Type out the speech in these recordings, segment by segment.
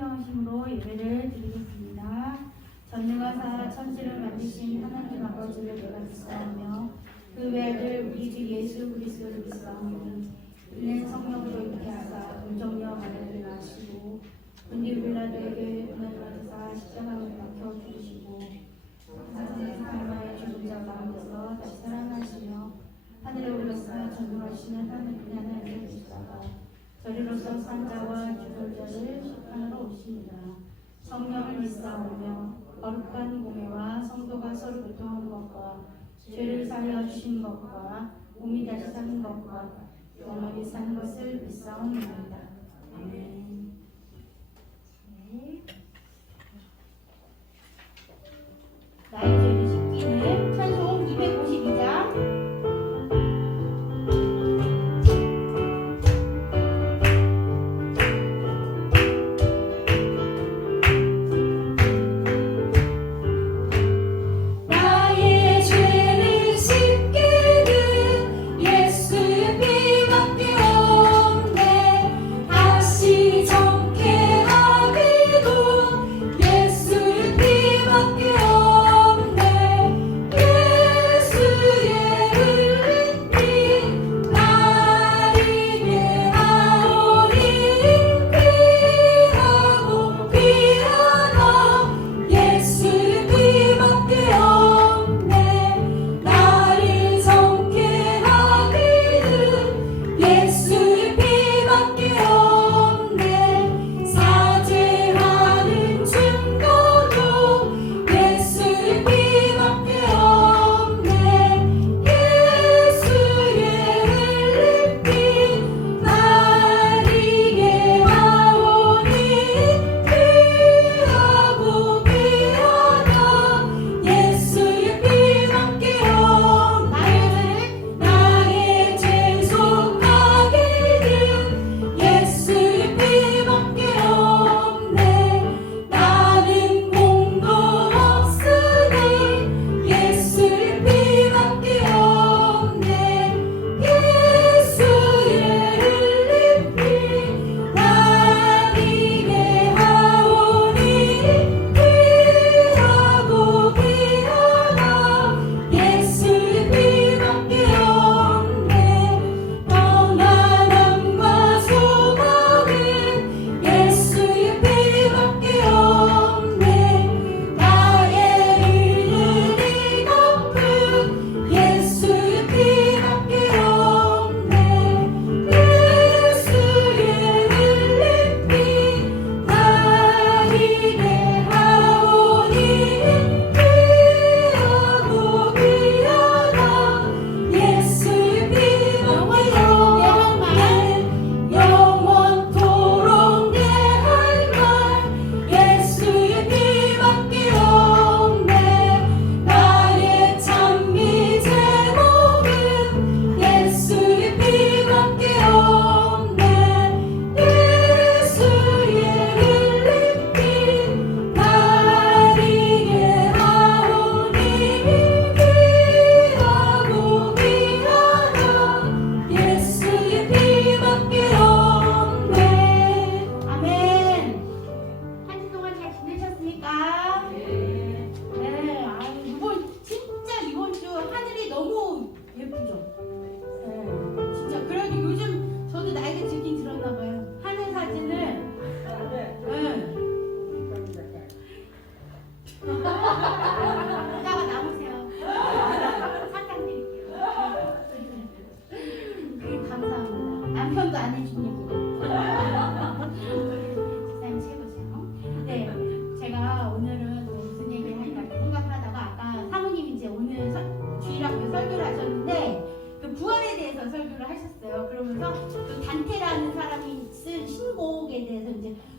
성경하심으로 예배를 드리겠습니다. 전능하사 천지를 만드신 하나님 아버지를 내가 믿사오며 그 외아들 우리 주 예수 그리스도를 믿사오니 이는 성령으로 잉태하사 동정녀 마리아를 낳으시고 본디 빌라도에게 고난을 받으사 십자가에 박혀 죽으시고 사자의 삶의 죽은 자 가운데서 다시 살아나시며 하늘에 올라사 전능하시는 하나님의 하나님을 믿사가 저리로서 산자와 죽은 자를 심판하러 오십니다. 성령을 믿사오며 거룩한 공회와 성도가 서로 교통하는 것과 죄를 사하여 주신 것과 몸이 다시 사는 것과 영원히 사는 것을 믿사옵나이다. 아멘. 네. 나의 죄를 씻기는 찬송 252장.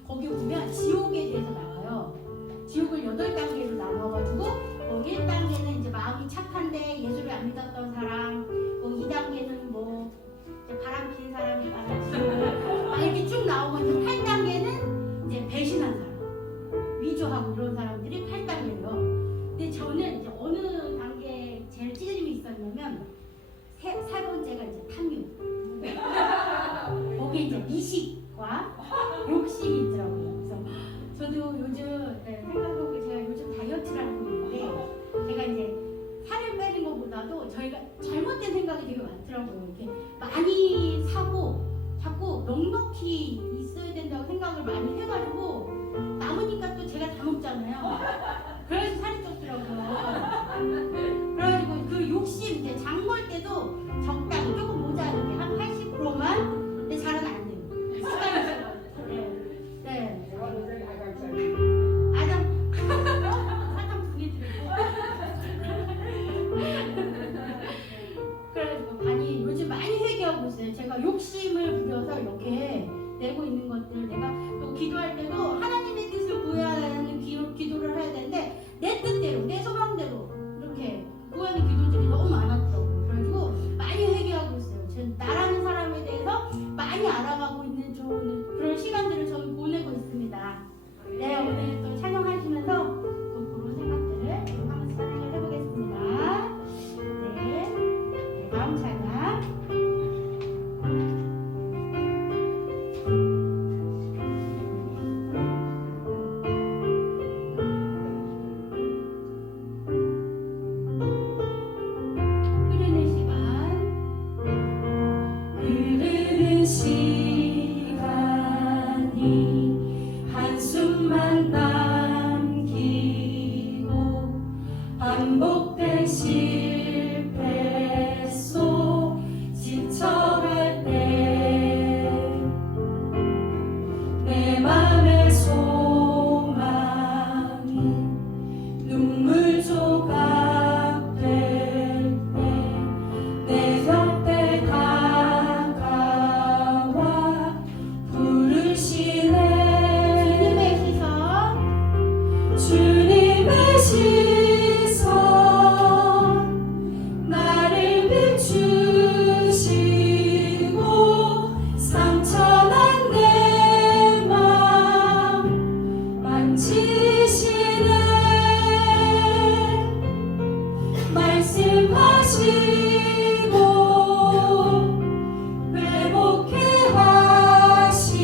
거기 보면 지옥에 대해서 나와요. 지옥을 8단계로 나눠가지고 1단계는 이제 마음이 착한데 예수를 안 믿었던 사람, 2단계는 이제 바람 피는 사람이 많았지, 이렇게 쭉 나오고 이제 8단계는 이제 배신한 사람, 위조하고 이런 사람들이 8단계예요. 근데 저는 이제 어느 단계에 제일 찌르림이 있었냐면 세 번째가 이제 탐욕. 거기에 이제 미식과 욕심이 있더라고요. 그래서 넉넉히 있어야 된다고 생각을 많이 해가지고 남으니까 또 제가 다 먹잖아요. 그래서 살이 쪘더라고요. 그래가지고 그 욕심 이제 장 볼 때도 적당히 조금 모자르게 한 80%만. 근데 잘은 안 돼요. 습관이 있어요. 네. 아장 사탕 2개 들고. 그래가지고 많이 요즘 많이 회개하고 있어요. 제가 욕심을 부려서 이렇게 내고 있는 것들, 내가 또 기도할 때도 하나님의 뜻을 구해야 하는 기도를 해야 되는데 내 뜻대로, 내 소망대로 이렇게 구하는 기도들이 너무 많았더라고요. 그래가지고 많이 회개하고 있어요. 전 나라는 사람에 대해서 많이 알아가고 있는 좋은 그런 시간들을 저는 보내고 있습니다. 네, 오늘 또 찬양하시면서 또 그런 생각들을 한번 찬양을 해보겠습니다. 네, 다음 찬양. 시간이 한숨만 남기고 반복된 실패 속 지쳐갈 때 내 맘의 소망이 눈물 조각 될 때 내 곁에 다가와 부르시네. 주님의 시선 나를 비추시고 상처난 내 맘 만지시네. 말씀하시고 회복해 하시네.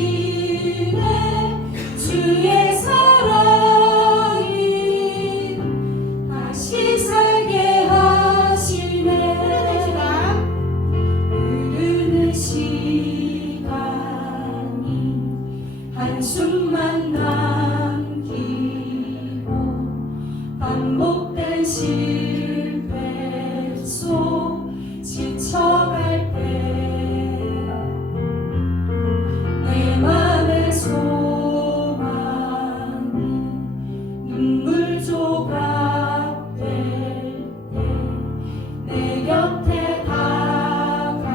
주의 사랑이 다시 살게 하시네. 흐르는 시간이 한숨만 남기고 반복된 실패 속 지쳐갈 때 내 맘의 소망이 눈물 조각 될 때 내 곁에 다가와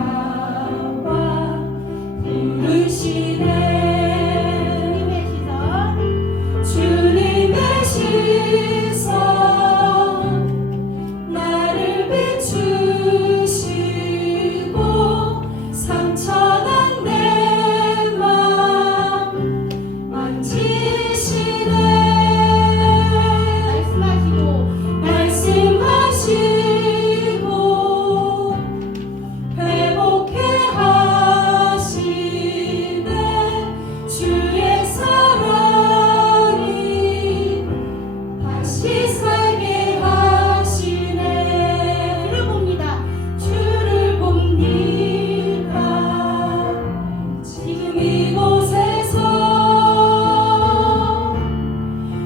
부르시네. 주님의 시선 나를 비추시고 상처난 내 맘 만지시네. 말씀하시고 회복해 하시네. 주의 사랑이 다시 살게 하시네. 주를 봅니다. 지금 이곳에서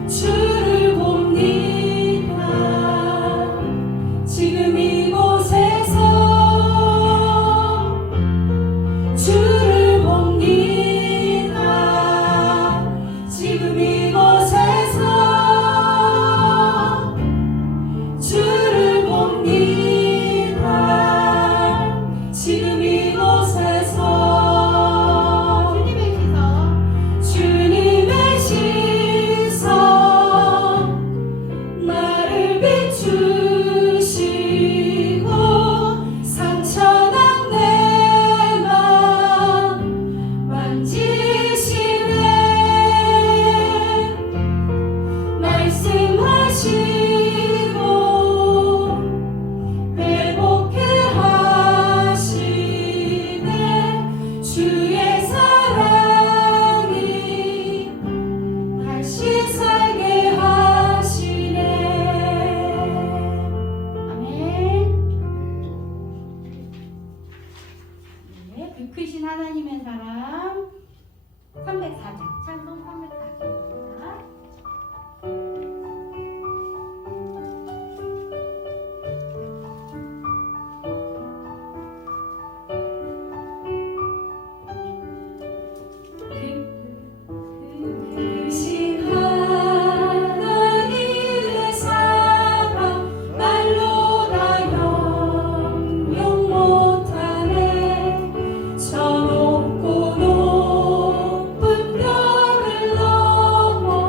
주를 봅니다. 지금 이곳에서 주를 봅니다. 지금 이곳에서 주를 봅니다. 지금 이곳에서 주님의 시선 나를 비추시고 상처난 내 맘 만지시네. 말씀하시고 회복해 하시네. 주의 사랑이 다시 살게 하시네. 아멘. 네, 그 크신 하나님의 사랑 304장 찬송 304장입니다. 크신 하나님의 사랑 말로 다 영영 못하네. 저 높고 높은 별을 넘어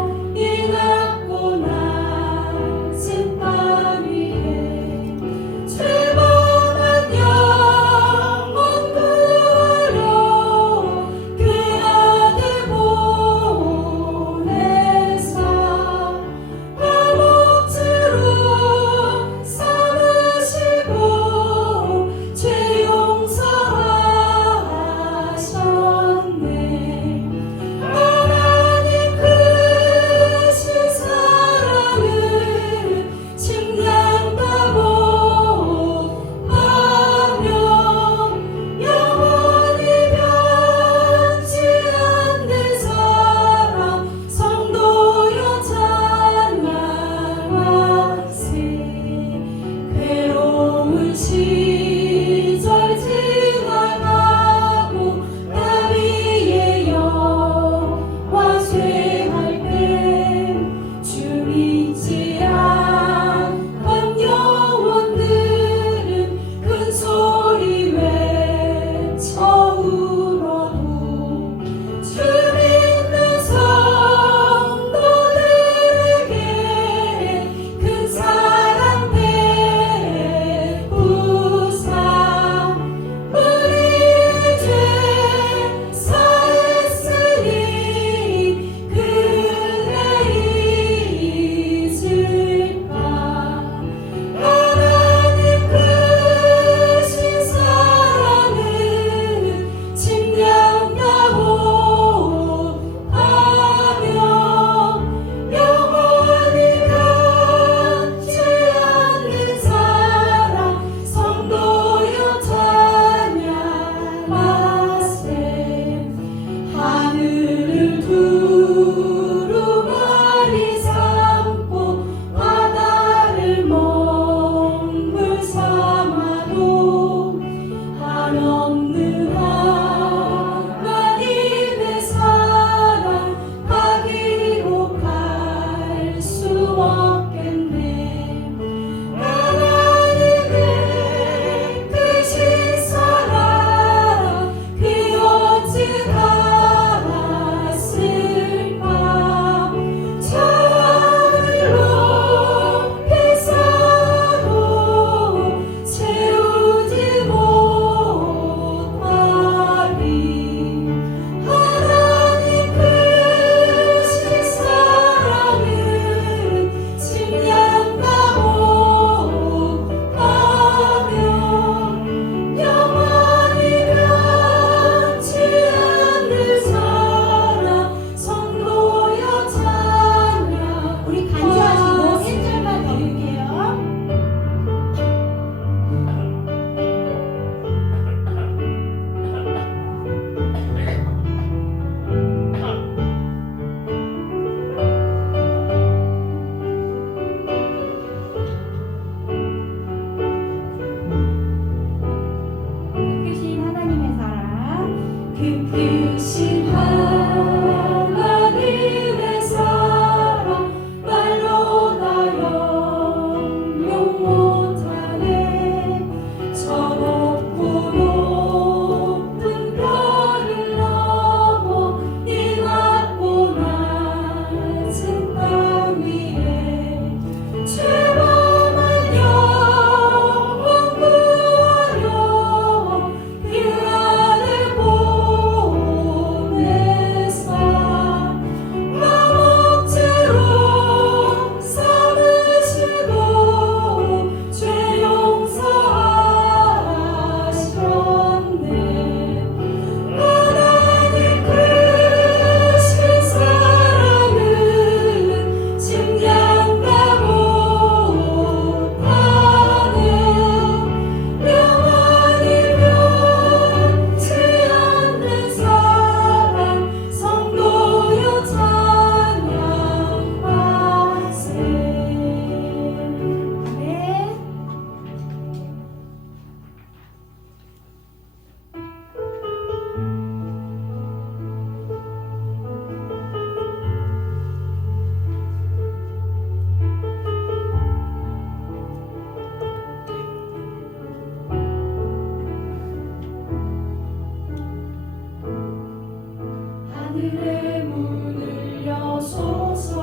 하늘의 문을 여소서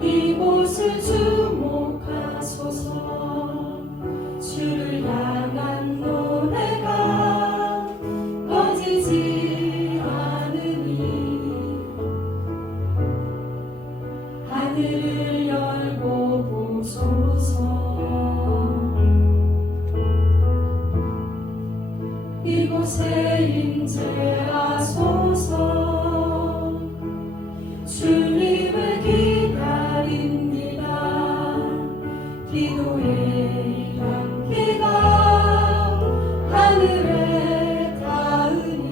이곳을 주목하소서 주를 향한 노래가 꺼지지 않으니 하늘을 열고 보소서 이곳에 임재하소서 주님을 기다립니다 기도의 향기가 하늘에 닿으니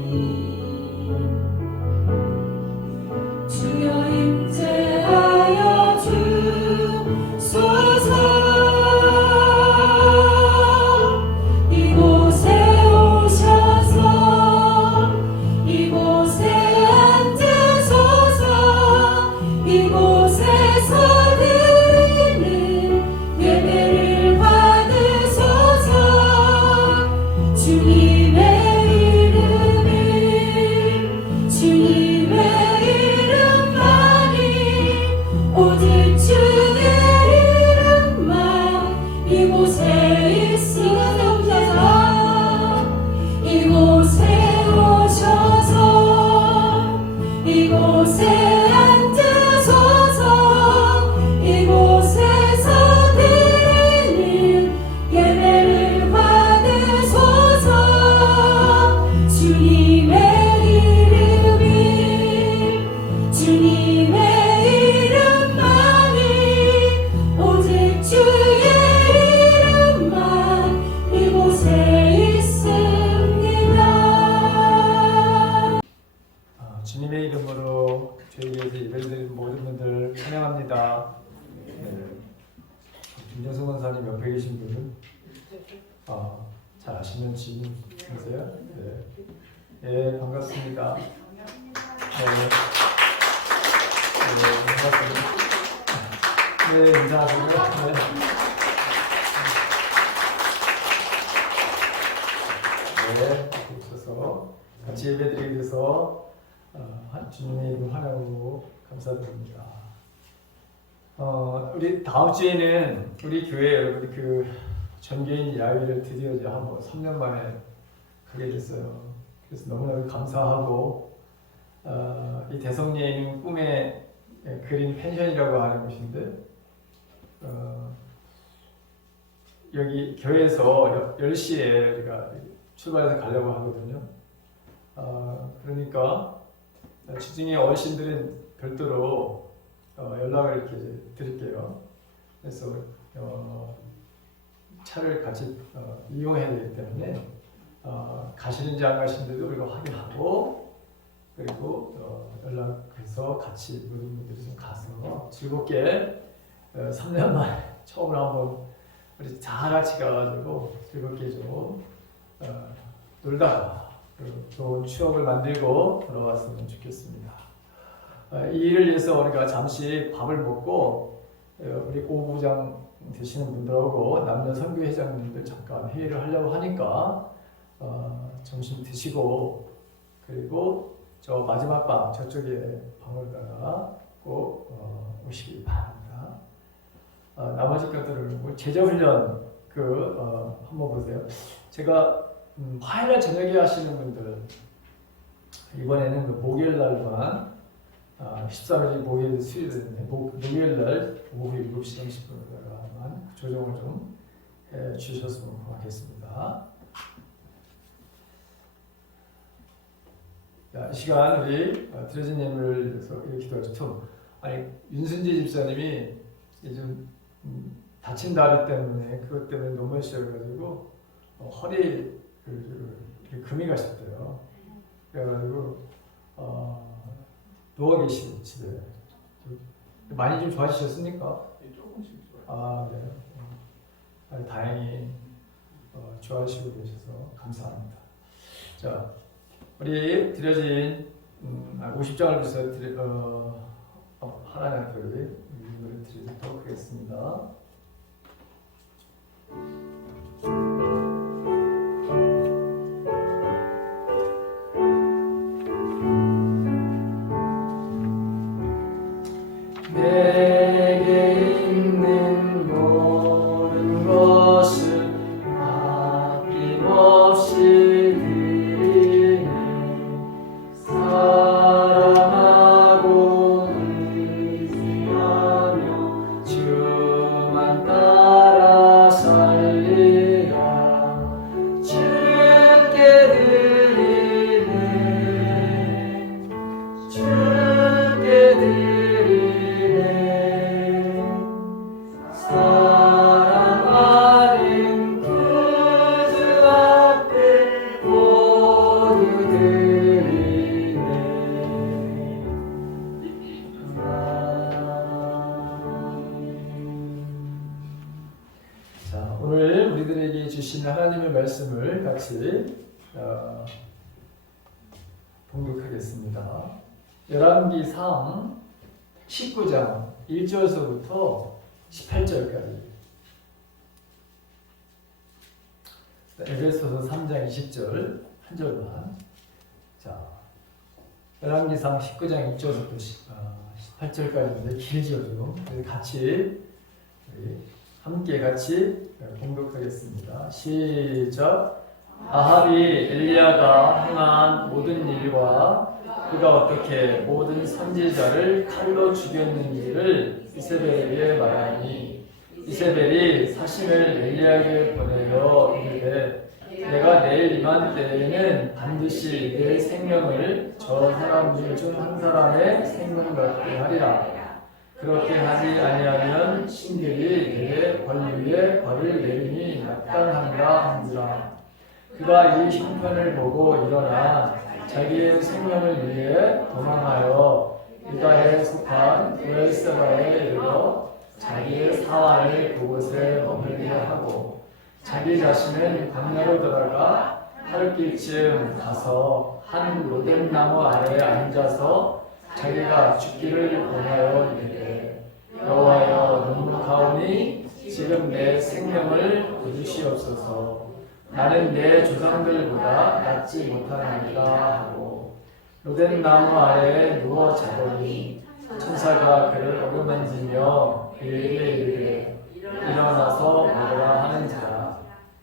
주여 임재하여 주소서 이곳에 오셔서 이곳에 앉으소서 이곳에서 드리는 예배를 받으소서 주님의 이름만이 오직 주의 이름만 이곳에 있으옵소서 이곳에 오셔서 이곳에 앉으소서 이곳에서 드리는 예배를 받으소서 주님의 이름만이 오직 주의 이름만 이곳에 있습니다. 주님의 이름으로 저희에게 예배를 드린 모든 분들 찬양합니다. 네. 김정승 원사님 옆에 계신 분은 잘 아시는 지인이세요? 네. 네, 반갑습니다. 네. 네, 반갑습니다. 네, 인사하세요. 네. 네, 이렇게 오셔서 같이 예배드리게 돼서 주님의 이름 환영하고 감사드립니다. 우리 다음 주에는 우리 교회 여러분이 그 전개인 야외를 드디어 이제 한 3년 만에 하게 됐어요. 그래서 너무나 감사하고 이 대성리에는 꿈에 그린 펜션이라고 하는 곳인데 여기 교회에서 10시에 우리가 출발해서 가려고 하거든요. 그러니까 주중에 어르신들은 별도로 연락을 이렇게 드릴게요. 그래서 차를 같이 이용해야 되기 때문에 가시는지 안 가시는지도 우리가 확인하고 그리고 연락해서 같이 모든 분들이 좀 가서 즐겁게 3년 만에 처음으로 한번 우리 다 같이 가가지고 즐겁게 좀 놀다가 좋은 추억을 만들고 돌아왔으면 좋겠습니다. 이 일을 위해서 우리가 잠시 밥을 먹고 우리 오부장 되시는 분들하고 남녀 선교회장님들 잠깐 회의를 하려고 하니까 점심 드시고 그리고 저 마지막 방 저쪽에 방을다가 꼭 오시기 바랍니다. 나머지 것들을 뭐 제자훈련 한번 보세요. 제가 화요일 저녁에 하시는 분들 이번에는 목요일 날만 13일이 목요일 수요일인데 목요일 날 오후 7시 30분에만 조정을 좀 해주셨으면 고맙겠습니다. 자, 이 시간 우리 드려진 예물을 위해서 이렇게 기도하죠. 아니 윤순지 집사님이 요즘 다친 다리 때문에 그것 때문에 넘어지셔가지고 허리 금이 가셨대요. 그래가지고 누워 계시고 집에 많이 좀 좋아지셨습니까? 조금씩 좋아요. 아, 네. 아니, 다행히 좋아지시고 계셔서 감사합니다. 자, 우리 드려진 50장을 위해서 하나님께 우리 드리도록 하겠습니다. 하나님의 말씀을 같이 봉독하겠습니다. 열왕기상 19장 1절서부터 18절까지, 에베소서 3장 20절 한 절만. 자, 열왕기상 19장 1절부터 18절까지인데 길죠 좀. 같이 함께 같이 봉독하겠습니다. 시작. 아합이 엘리야가 행한 모든 일과 그가 어떻게 모든 선지자를 칼로 죽였는지를 이세벨에게 말하니, 이세벨이 사신을 엘리야에게 보내어 이르되 내가 내일 이맘때에는 반드시 내 생명을 저 사람들 중 한 사람의 생명 같게 하리라. 그렇게 하지 아니하면 신들이 내게 벌 위에 벌을 내리니 마땅한가 한지라. 그가 이 형편을 보고 일어나 자기의 생명을 위해 도망하여 유다에 속한 브엘세바에 이르러 자기의 사환을 그곳에 머물게 하고, 자기 자신은 광야로 들어가 하룻길쯤 가서 한 로뎀나무 아래에 앉아서 자기가 죽기를 원하여 이르되, 여호와여 묵묵하오니 지금 내 생명을 거두시옵소서. 나는 내 조상들보다 낫지 못하나이다 하고 로뎀나무 아래에 누워 자더니 천사가 그를 어루만지며 그에게 이르되 일어나서 먹으라 하는지라.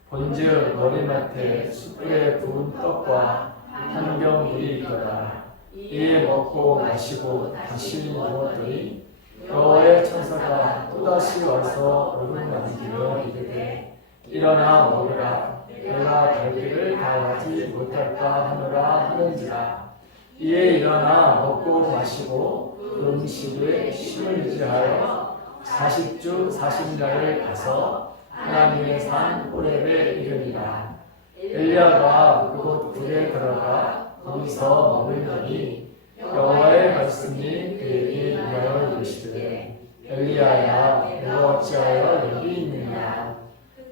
본즉 머리맡에 숯불에 구운 떡과 한 병 물이 있더라. 이에 먹고 마시고 다시 누웠더니 여호와의 천사가 또다시 와서 어루만지며 이르되 일어나 먹으라. 내가 갈 길을 다하지 못할까 하노라 하는지라. 이에 일어나 먹고 마시고 그 음식에 힘을 유지하여 40주 40야를 가서 하나님의 산 호렙에 이르니라. 엘리야가 그곳 굴에 들어가 거기서 머물더니 여호와의 말씀이 그에게 임하여 이르시되, 엘리야야 내가 어찌하여 여기 있느냐.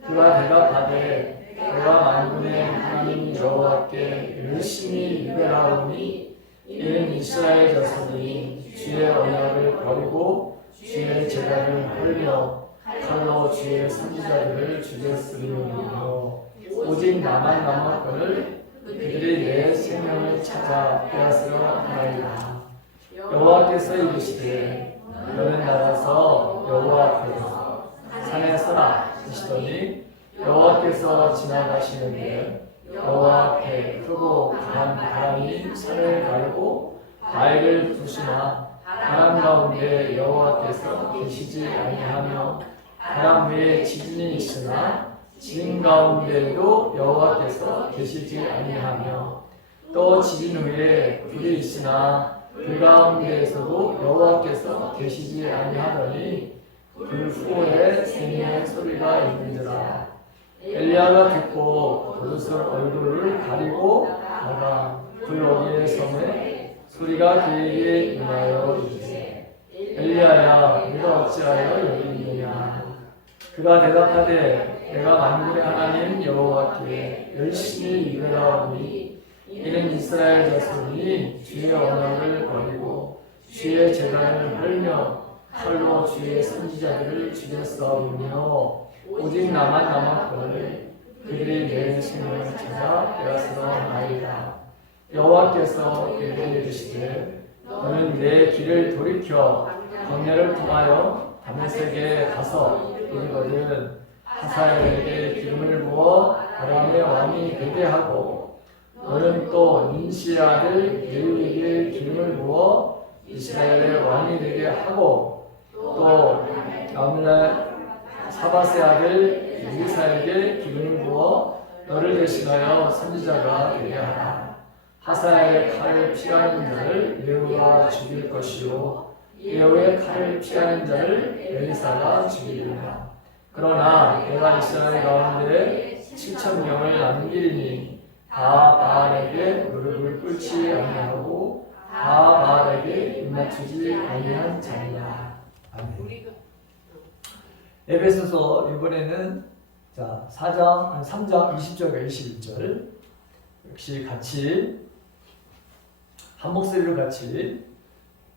그가 대답하되 내가 만군의 하나님 여호와께 열심히 유배하오니 이는 이스라엘 자손이 주의 언약을 버리고 주의 제단을 헐며 칼로 주의 선지자들을 죽였으리오며, 오직 나만 남았거늘 그들이 내 생명을 찾아 빼앗으려 하나이다. 여호와께서 이르시되 너는 나가서 여호와 앞에서 산에 서라 하시더니, 여호와께서 지나가시는데 여호와 앞에 크고 강한 바람이 산을 가르고 바위를 부수나 바람 가운데 여호와께서 계시지 아니하며, 바람 위에 지진이 있으나 지진 가운데에도 여호와께서 계시지 아니하며, 또 지진 후에 불이 있으나 그 가운데에서도 여호와께서 계시지 아니하더니 불 후에 생명의 소리가 있는지라. 엘리야가 듣고 겉옷을 얼굴을 가리고 나가 불 어귀의 섬에 소리가 그에게 임하여 이르되, 엘리야야 네가 어찌하여 여기 있느냐. 그가 대답하되 내가 만군의 하나님 여호와께 열심히 유배하오니 이는 이스라엘 자손이 주의 언약을 버리고 주의 제단을 헐며 칼로 주의 선지자들을 죽였사오며, 오직 나만 남았거늘 그들이 내 생명을 찾아 빼앗으러 나이다. 여호와께서 그에게 이르시되 너는 내 길을 돌이켜 광야를 통하여 다메섹에 가서 이르거든 하사엘에게 기름을 부어 아람의 왕이 되게 하고, 너는 또 nim시의 아들 예후에게 기름을 부어 이스라엘의 왕이 되게 하고, 또 아므라 사밧의 아들 엘리사에게 기름을 부어 너를 대신하여 선지자가 되게 하라. 하사엘의 칼을 피하는 자를 예후가 죽일 것이요 예후의 칼을 피하는 자를 엘리사가 죽이리라. 그러나 내가 이스라엘 가운데 7,000명을 남기리니 다 바알에게 무릎을 꿇지 아니하고 다 바알에게 입맞추지 아니한 자니라. 아멘. 에베소서 이번에는 자, 3장 20절과 21절 역시 같이 한 목소리로 같이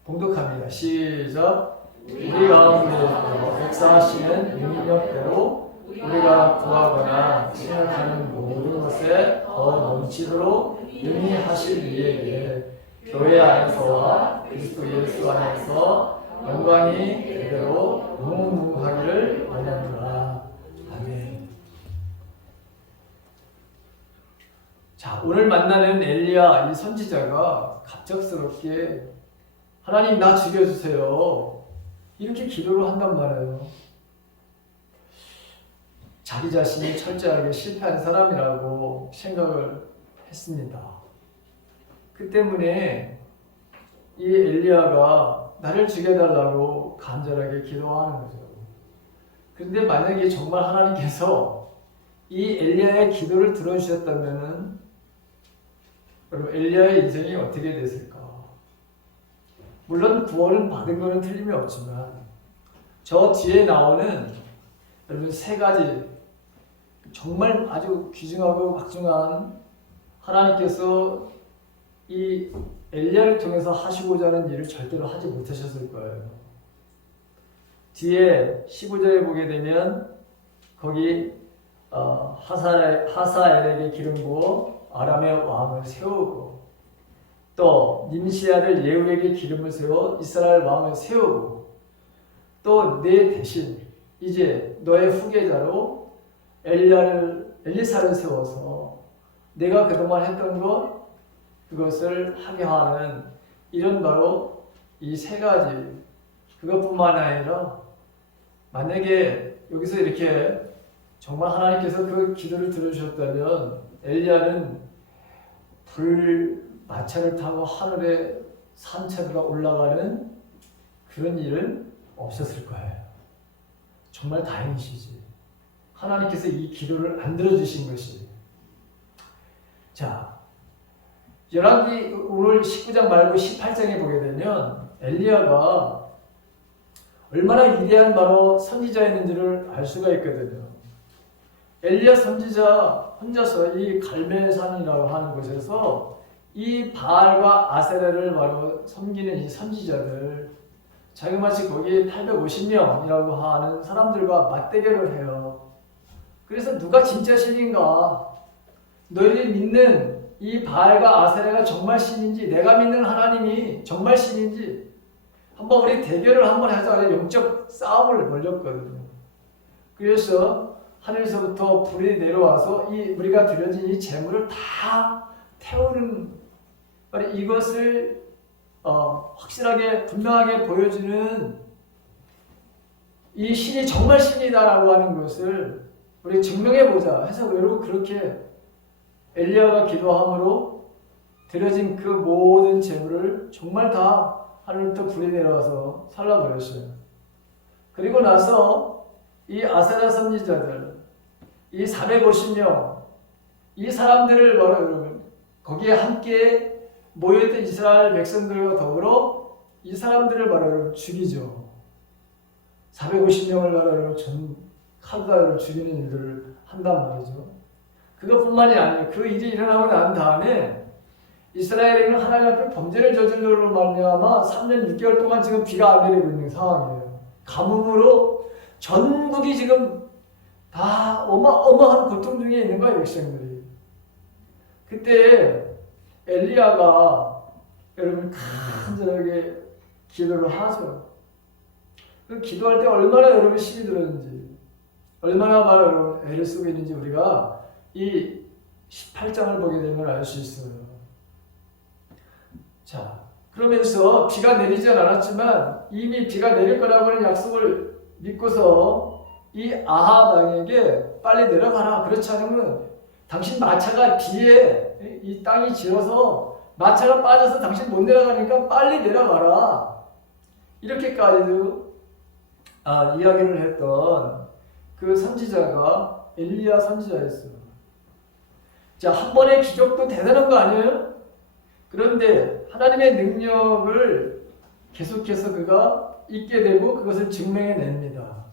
봉독합니다. 시작. 우리 가운데 역사하시는 능력대로 우리가 구하거나 생각하는 모든 것에 더 넘치도록 능히 하실 이에게 교회 안에서와 그리스도 예수 안에서 영광이 대대로 무궁무궁하기를 원합니다. 아멘. 자, 오늘 만나는 엘리야 이 선지자가 갑작스럽게 하나님 나 죽여주세요 이렇게 기도를 한단 말이에요. 자기 자신이 철저하게 실패한 사람이라고 생각을 했습니다. 그 때문에 이 엘리야가 나를 죽여달라고 간절하게 기도하는 거죠. 그런데 만약에 정말 하나님께서 이 엘리야의 기도를 들어주셨다면 여러분 엘리야의 인생이 어떻게 됐을까? 물론 구원은 받은 것은 틀림이 없지만 저 뒤에 나오는 여러분 세 가지 정말 아주 귀중하고 막중한 하나님께서 이 엘리야를 통해서 하시고자 하는 일을 절대로 하지 못하셨을 거예요. 뒤에 15절에 보게 되면 거기 하사엘에게 기름 부어 아람의 왕을 세우고 또 님시 아들 예후에게 기름을 세워 이스라엘 왕을 세우고 또 내 대신 이제 너의 후계자로 엘리사를 세워서 내가 그동안 했던 것 그것을 하게 하는 이런 바로 이 세 가지 그것뿐만 아니라 만약에 여기서 이렇게 정말 하나님께서 그 기도를 들어주셨다면 엘리야는 마차를 타고 하늘에 산책으로 올라가는 그런 일은 없었을 거예요. 정말 다행이시지. 하나님께서 이 기도를 안 들어주신 것이. 자, 열왕기 오늘 19장 말고 18장에 보게 되면 엘리야가 얼마나 위대한 바로 선지자였는지를 알 수가 있거든요. 엘리야 선지자 혼자서 이 갈멜산이라고 하는 곳에서 이 바알과 아세라를 바로 섬기는 이 선지자들 자그마치 거기 850명이라고 하는 사람들과 맞대결을 해요. 그래서 누가 진짜 신인가? 너희들이 믿는 이 바알과 아세라가 정말 신인지 내가 믿는 하나님이 정말 신인지 한번 우리 대결을 한번 하자. 영적 싸움을 벌였거든요. 그래서 하늘에서부터 불이 내려와서 이 우리가 드려진 이 재물을 다 태우는 이것을 확실하게 분명하게 보여주는 이 신이 정말 신이다라고 하는 것을 우리 증명해보자 해서 여러분 그렇게 엘리야가 기도함으로 드려진 그 모든 재물을 정말 다 하늘부터 불이 내려와서 살라버렸어요. 그리고 나서 이 아세라 선지자들 이 450명 이 사람들을 바로 여러분 거기에 함께 모여있던 이스라엘 백성들과 더불어 이 사람들을 바로 여러분 죽이죠. 450명을 바로 여러분 전 칼다를 죽이는 일들을 한단 말이죠. 그것뿐만이 아니에요. 그 일이 일어나고 난 다음에 이스라엘에는 하나님 앞에 범죄를 저질러로 말미암아 3년 6개월 동안 지금 비가 안 내리고 있는 상황이에요. 가뭄으로 전국이 지금 다 어마어마한 고통 중에 있는 거예요, 백성들이. 그때 엘리야가 여러분 간절하게 기도를 하죠. 그 기도할 때 얼마나 여러분 힘이 들었는지, 얼마나 여러분 애를 쓰고 있는지 우리가 이 18장을 보게 되면 알 수 있어요. 자, 그러면서 비가 내리지 않았지만 이미 비가 내릴 거라고 하는 약속을 믿고서 이 아합 왕에게 빨리 내려가라. 그렇지 않으면 당신 마차가 비에 이 땅이 질어서 마차가 빠져서 당신 못 내려가니까 빨리 내려가라. 이렇게까지도 이야기를 했던 그 선지자가 엘리야 선지자였어요. 자, 한 번의 기적도 대단한 거 아니에요? 그런데 하나님의 능력을 계속해서 그가 잊게 되고 그것을 증명해냅니다.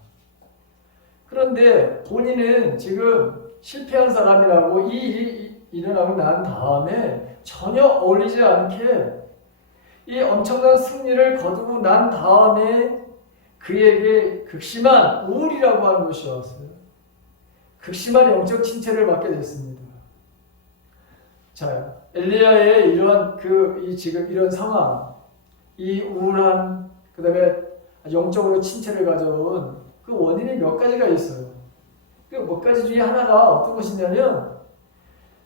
그런데 본인은 지금 실패한 사람이라고 이 일이 일어나고 난 다음에 전혀 어울리지 않게 이 엄청난 승리를 거두고 난 다음에 그에게 극심한 우울이라고 하는 것이 왔어요. 극심한 영적 침체를 받게 됐습니다. 자, 엘리야의 이러한 지금 이런 상황, 이 우울한, 그 다음에 영적으로 침체를 가져온 그 원인이 몇 가지가 있어요. 그 몇 가지 중에 하나가 어떤 것이냐면,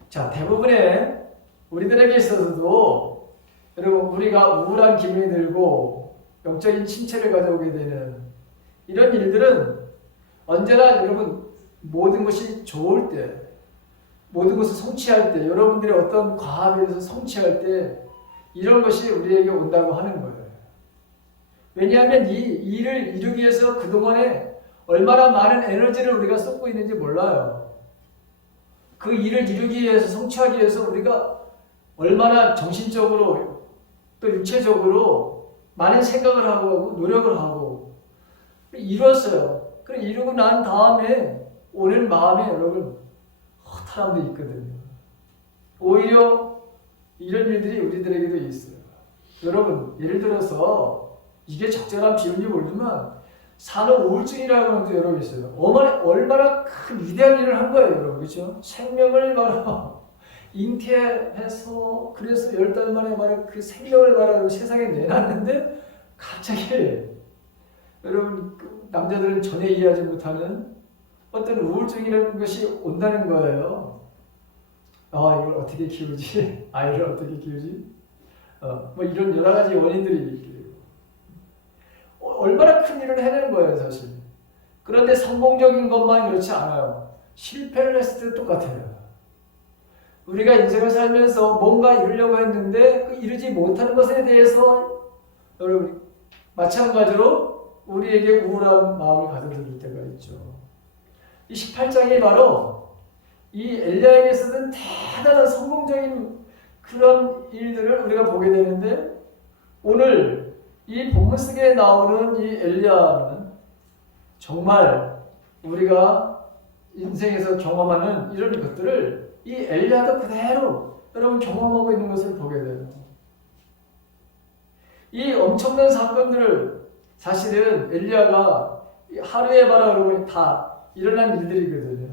자, 대부분의 우리들에게 있어서도 여러분 우리가 우울한 기분이 들고 영적인 침체를 가져오게 되는 이런 일들은 언제나 여러분 모든 것이 좋을 때, 모든 것을 성취할 때, 여러분들의 어떤 과업에 대해서 성취할 때 이런 것이 우리에게 온다고 하는 거예요. 왜냐하면 이 일을 이루기 위해서 그동안에 얼마나 많은 에너지를 우리가 쏟고 있는지 몰라요. 그 일을 이루기 위해서, 성취하기 위해서 우리가 얼마나 정신적으로 또 육체적으로 많은 생각을 하고 노력을 하고 이뤘어요. 그래 이루고 난 다음에 오는 마음에 여러분 허탈함도 있거든요. 오히려 이런 일들이 우리들에게도 있어요. 여러분 예를 들어서 이게 적절한 비유인지 모르지만 산후 우울증이라고 하는 게 여러분 있어요. 얼마나 큰 위대한 일을 한 거예요, 여러분. 그렇죠? 생명을 바로 잉태해서 그래서 10달 만에 바로 그 생명을 바로 세상에 내놨는데 갑자기 여러분 남자들은 전혀 이해하지 못하는 어떤 우울증이라는 것이 온다는 거예요. 이걸 어떻게 키우지? 아이를 어떻게 키우지? 뭐 이런 여러 가지 원인들이 있고 얼마나 큰 일을 해내는 거예요, 사실. 그런데 성공적인 것만 그렇지 않아요. 실패를 했을 때 똑같아요. 우리가 인생을 살면서 뭔가 이루려고 했는데 그 이루지 못하는 것에 대해서 여러분 마찬가지로 우리에게 우울한 마음을 가져들 때가 있죠. 이 18장이 바로 이 엘리야에게 쓰는 대단한 성공적인 그런 일들을 우리가 보게 되는데 오늘 이 본문 속에 나오는 이 엘리야는 정말 우리가 인생에서 경험하는 이런 것들을 이 엘리야도 그대로 여러분 경험하고 있는 것을 보게 돼요. 이 엄청난 사건들을 사실은 엘리야가 하루에 바로 여러분 다 일어난 일들이거든요.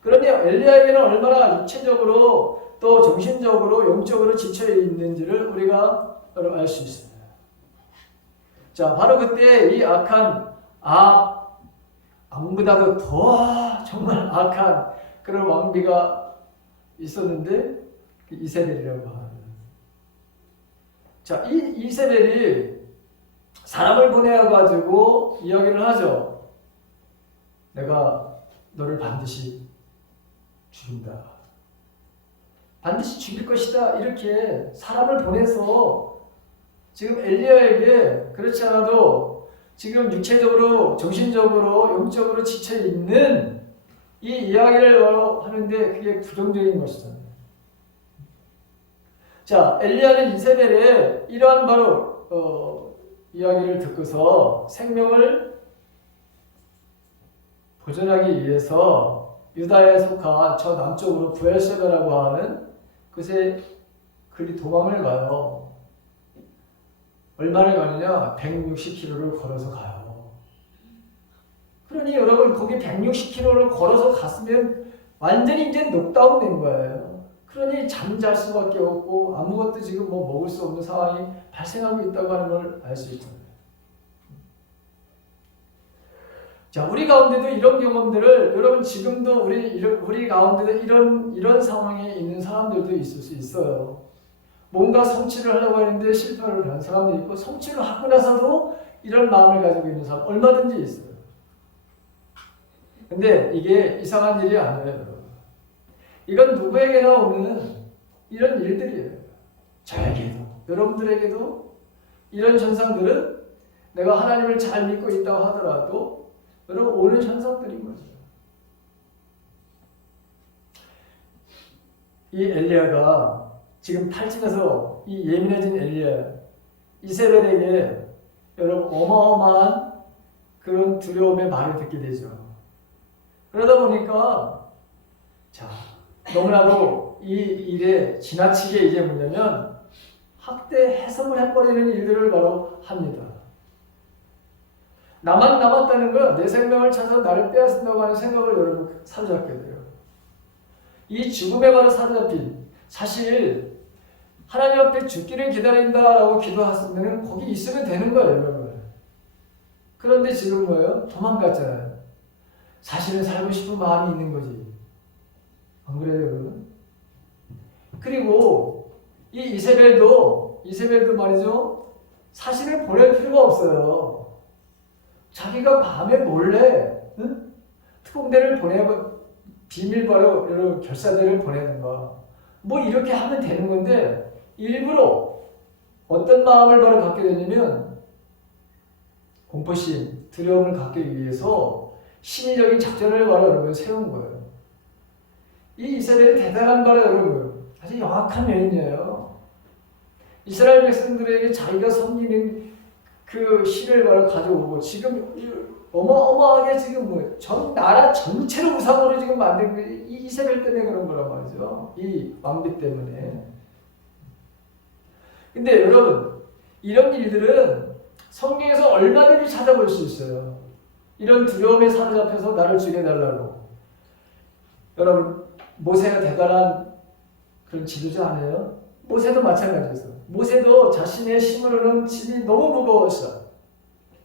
그러니 엘리야에게는 얼마나 육체적으로 또 정신적으로 영적으로 지쳐 있는지를 우리가 여러분 알 수 있습니다. 자, 바로 그때 이 악한 암보다도 더 정말 악한 그런 왕비가 있었는데 그 이세벨이라고 하는. 자, 이 이세벨이 사람을 보내어가지고 이야기를 하죠. 내가 너를 반드시 죽인다. 반드시 죽일 것이다. 이렇게 사람을 보내서 지금 엘리야에게 그렇지 않아도 지금 육체적으로, 정신적으로, 영적으로 지쳐있는 이 이야기를 하는데 그게 부정적인 것이잖아요. 자, 엘리야는 이세벨의 이러한 바로 이야기를 듣고서 생명을 보존하기 위해서 유다에 속한 저 남쪽으로 부엘세바라고 하는 곳에 그리 도망을 가요. 얼마를 가느냐? 160km를 걸어서 가요. 그러니 여러분 거기 160km를 걸어서 갔으면 완전히 이제 녹다운 된 거예요. 그러니 잠잘 수밖에 없고 아무것도 지금 뭐 먹을 수 없는 상황이 발생하고 있다고 하는 걸 알 수 있잖아요. 자, 우리 가운데도 이런 경험들을 여러분 지금도 우리 가운데도 이런 상황에 있는 사람들도 있을 수 있어요. 뭔가 성취를 하려고 하는데 실패를 하는 사람도 있고 성취를 하고 나서도 이런 마음을 가지고 있는 사람 얼마든지 있어요. 근데 이게 이상한 일이 아니에요, 여러분. 이건 누구에게나 오는 이런 일들이에요. 저에게도, 여러분들에게도 이런 현상들은 내가 하나님을 잘 믿고 있다고 하더라도 여러분 오는 현상들인 거죠. 이 엘리야가 지금 탈진해서 이 예민해진 엘리야 이세벨에게 여러분 어마어마한 그런 두려움의 말을 듣게 되죠. 그러다 보니까 자 너무나도 이 일에 지나치게 이제 뭐냐면 학대 해석을 해버리는 일들을 바로 합니다. 나만 남았다는 거, 내 생명을 찾아서 나를 빼앗는다고 하는 생각을 여러분 사로잡게 돼요. 이 죽음에 바로 사로잡힌 사실 하나님 앞에 죽기를 기다린다라고 기도하시면 거기 있으면 되는 거예요, 여러분. 그런데 지금 뭐예요? 도망갔잖아요. 사실은 살고 싶은 마음이 있는 거지. 안 그래요, 여러분? 그리고 이 이세벨도 말이죠. 사실을 보낼 필요가 없어요. 자기가 밤에 몰래 특공대를 보내고 비밀번호 이런 결사대를 보내는가 뭐 이렇게 하면 되는 건데 일부러 어떤 마음을 바로 갖게 되냐면 공포심, 두려움을 갖기 위해서 심리적인 작전을 바로 여러분 세운 거예요. 이 이스라엘이 대단한 바로 여러분 아주 영악한 여인이에요. 이스라엘 백성들에게 자기가 섬기는 그 실을 바로 가져오고 지금 어마어마하게 지금 전 나라 전체를 우상으로 지금 만든 게 이 이세벨 때문에 그런 거란 말이죠. 이 왕비 때문에. 근데 여러분 이런 일들은 성경에서 얼마든지 찾아볼 수 있어요. 이런 두려움에 사로잡혀서 나를 죽여달라고. 여러분 모세가 대단한 그런 지도자 아니에요? 모세도 마찬가지였어. 모세도 자신의 힘으로는 짐이 너무 무거웠어.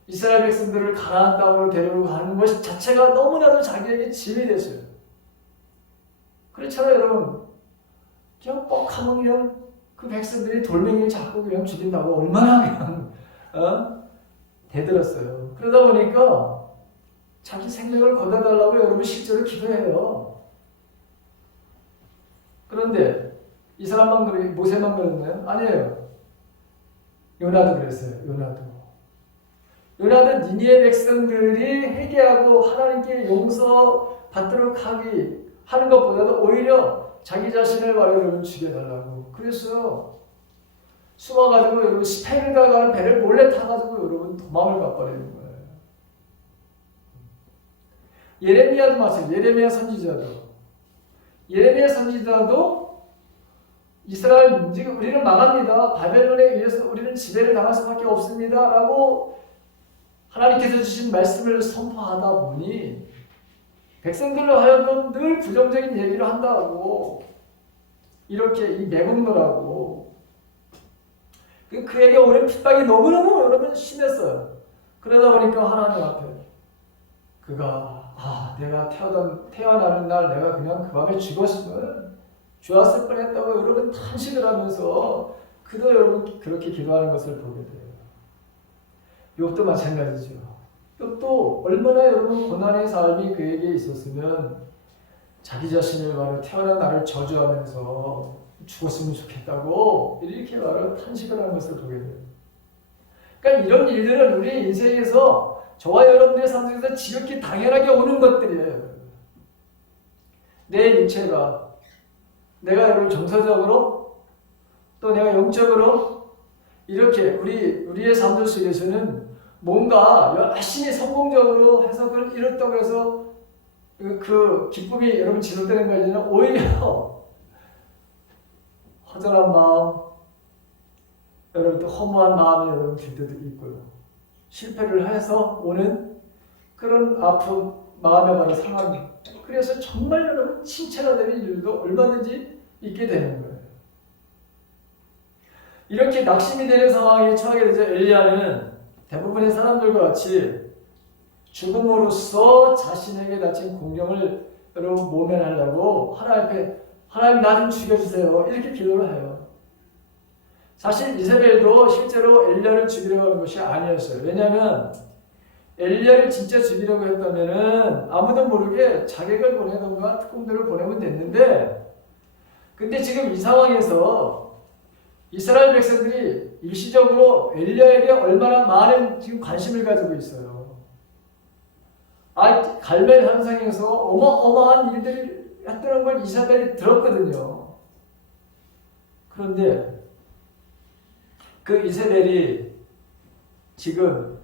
이스라엘 백성들을 가나안 땅으로 데리고 가는 것 자체가 너무나도 자기에게 짐이 됐어요. 그렇잖아요, 여러분. 그냥 뻑하면 그냥 그 백성들이 돌멩이를 잡고 그냥 죽인다고 얼마나 그냥 대들었어요. 그러다 보니까 자기 생명을 거둬달라고 여러분 실제로 기도해요. 그런데 이 사람만 모세만 그랬나요? 아니에요. 요나도 그랬어요. 요나도 니니의 백성들이 회개하고 하나님께 용서 받도록 하는 것보다도 오히려 자기 자신을 바로 여러분 죽여달라고. 그래서 숨어가지고 여러분 스페인을 가는 배를 몰래 타가지고 여러분 도망을 가버리는 거예요. 예레미야도 마찬가지예요. 예레미야 선지자도 이스라엘 문제가 우리는 망합니다. 바벨론에 의해서 우리는 지배를 당할 수밖에 없습니다. 라고 하나님께서 주신 말씀을 선포하다 보니 백성들로 하여금 늘 부정적인 얘기를 한다고 이렇게 이 매국노라고 그에게 오는 핍박이 너무너무 여러분 심했어요. 그러다 보니까 하나님 앞에 그가 내가 태어나는 날 내가 그냥 그 밤에 죽었으면 좋았을 뻔했다고 여러분 탄식을 하면서 그도 여러분 그렇게 기도하는 것을 보게 돼요. 욥도 마찬가지죠. 욥도 얼마나 여러분 고난의 삶이 그에게 있었으면 자기 자신을 바로 태어난 나를 저주하면서 죽었으면 좋겠다고 이렇게 바로 탄식을 하는 것을 보게 돼요. 그러니까 이런 일들은 우리 인생에서 저와 여러분의 삶 속에서 지극히 당연하게 오는 것들이에요. 내 육체가 내가 여러분 정서적으로 또 내가 영적으로 이렇게 우리의 삶들 속에서는 뭔가 열심히 성공적으로 해서 그걸 이뤘다고 해서 그 기쁨이 여러분 지속되는 것이 아니라 오히려 허전한 마음, 여러분 또 허무한 마음이 여러분 들 때도 있고요. 실패를 해서 오는 그런 아픔, 마음에 바른 상황이. 그래서 정말 여러분 칭찬가 되는 일도 얼마든지 있게 되는 거예요. 이렇게 낙심이 되는 상황에 처하게 되자 엘리야는 대부분의 사람들과 같이 죽음으로써 자신에게 닥친 공경을 여러분 모면하려고 하나님 앞에 하나님 나 좀 죽여주세요 이렇게 기도를 해요. 사실 이세벨도 실제로 엘리야를 죽이려고 하는 것이 아니었어요. 왜냐하면 엘리야를 진짜 죽이려고 했다면 아무도 모르게 자객을 보내던가 특공대를 보내면 됐는데 근데 지금 이 상황에서 이스라엘 백성들이 일시적으로 엘리야에게 얼마나 많은 지금 관심을 가지고 있어요. 갈멜 산상에서 어마어마한 일들이 했다는 걸 이사벨이 들었거든요. 그런데 그 이세벨이 지금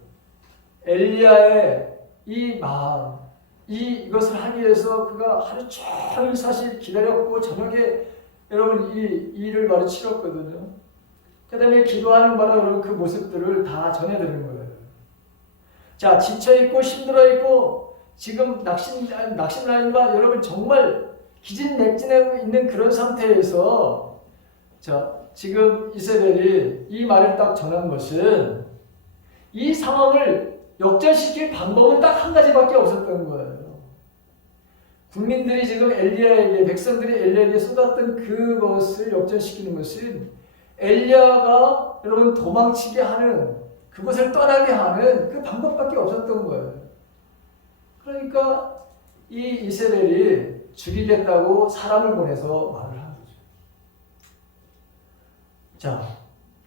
엘리야의 이 마음, 이것을 하기 위해서 그가 하루 종일 사실 기다렸고 저녁에 여러분 이 일을 바로 치렀거든요. 그 다음에 기도하는 바로 여러분 그 모습들을 다 전해드리는 거예요. 자, 지쳐있고 힘들어있고 지금 낙심라인과 여러분 정말 기진맥진하고 있는 그런 상태에서 자, 지금 이세벨이 이 말을 딱 전한 것은 이 상황을 역전시킬 방법은 딱 한 가지밖에 없었던 거예요. 국민들이 지금 엘리야에게, 백성들이 엘리야에게 쏟았던 그것을 역전시키는 것은 엘리야가 여러분 도망치게 하는, 그것을 떠나게 하는 그 방법밖에 없었던 거예요. 그러니까 이 이세벨이 죽이겠다고 사람을 보내서 말을 한 거죠. 자,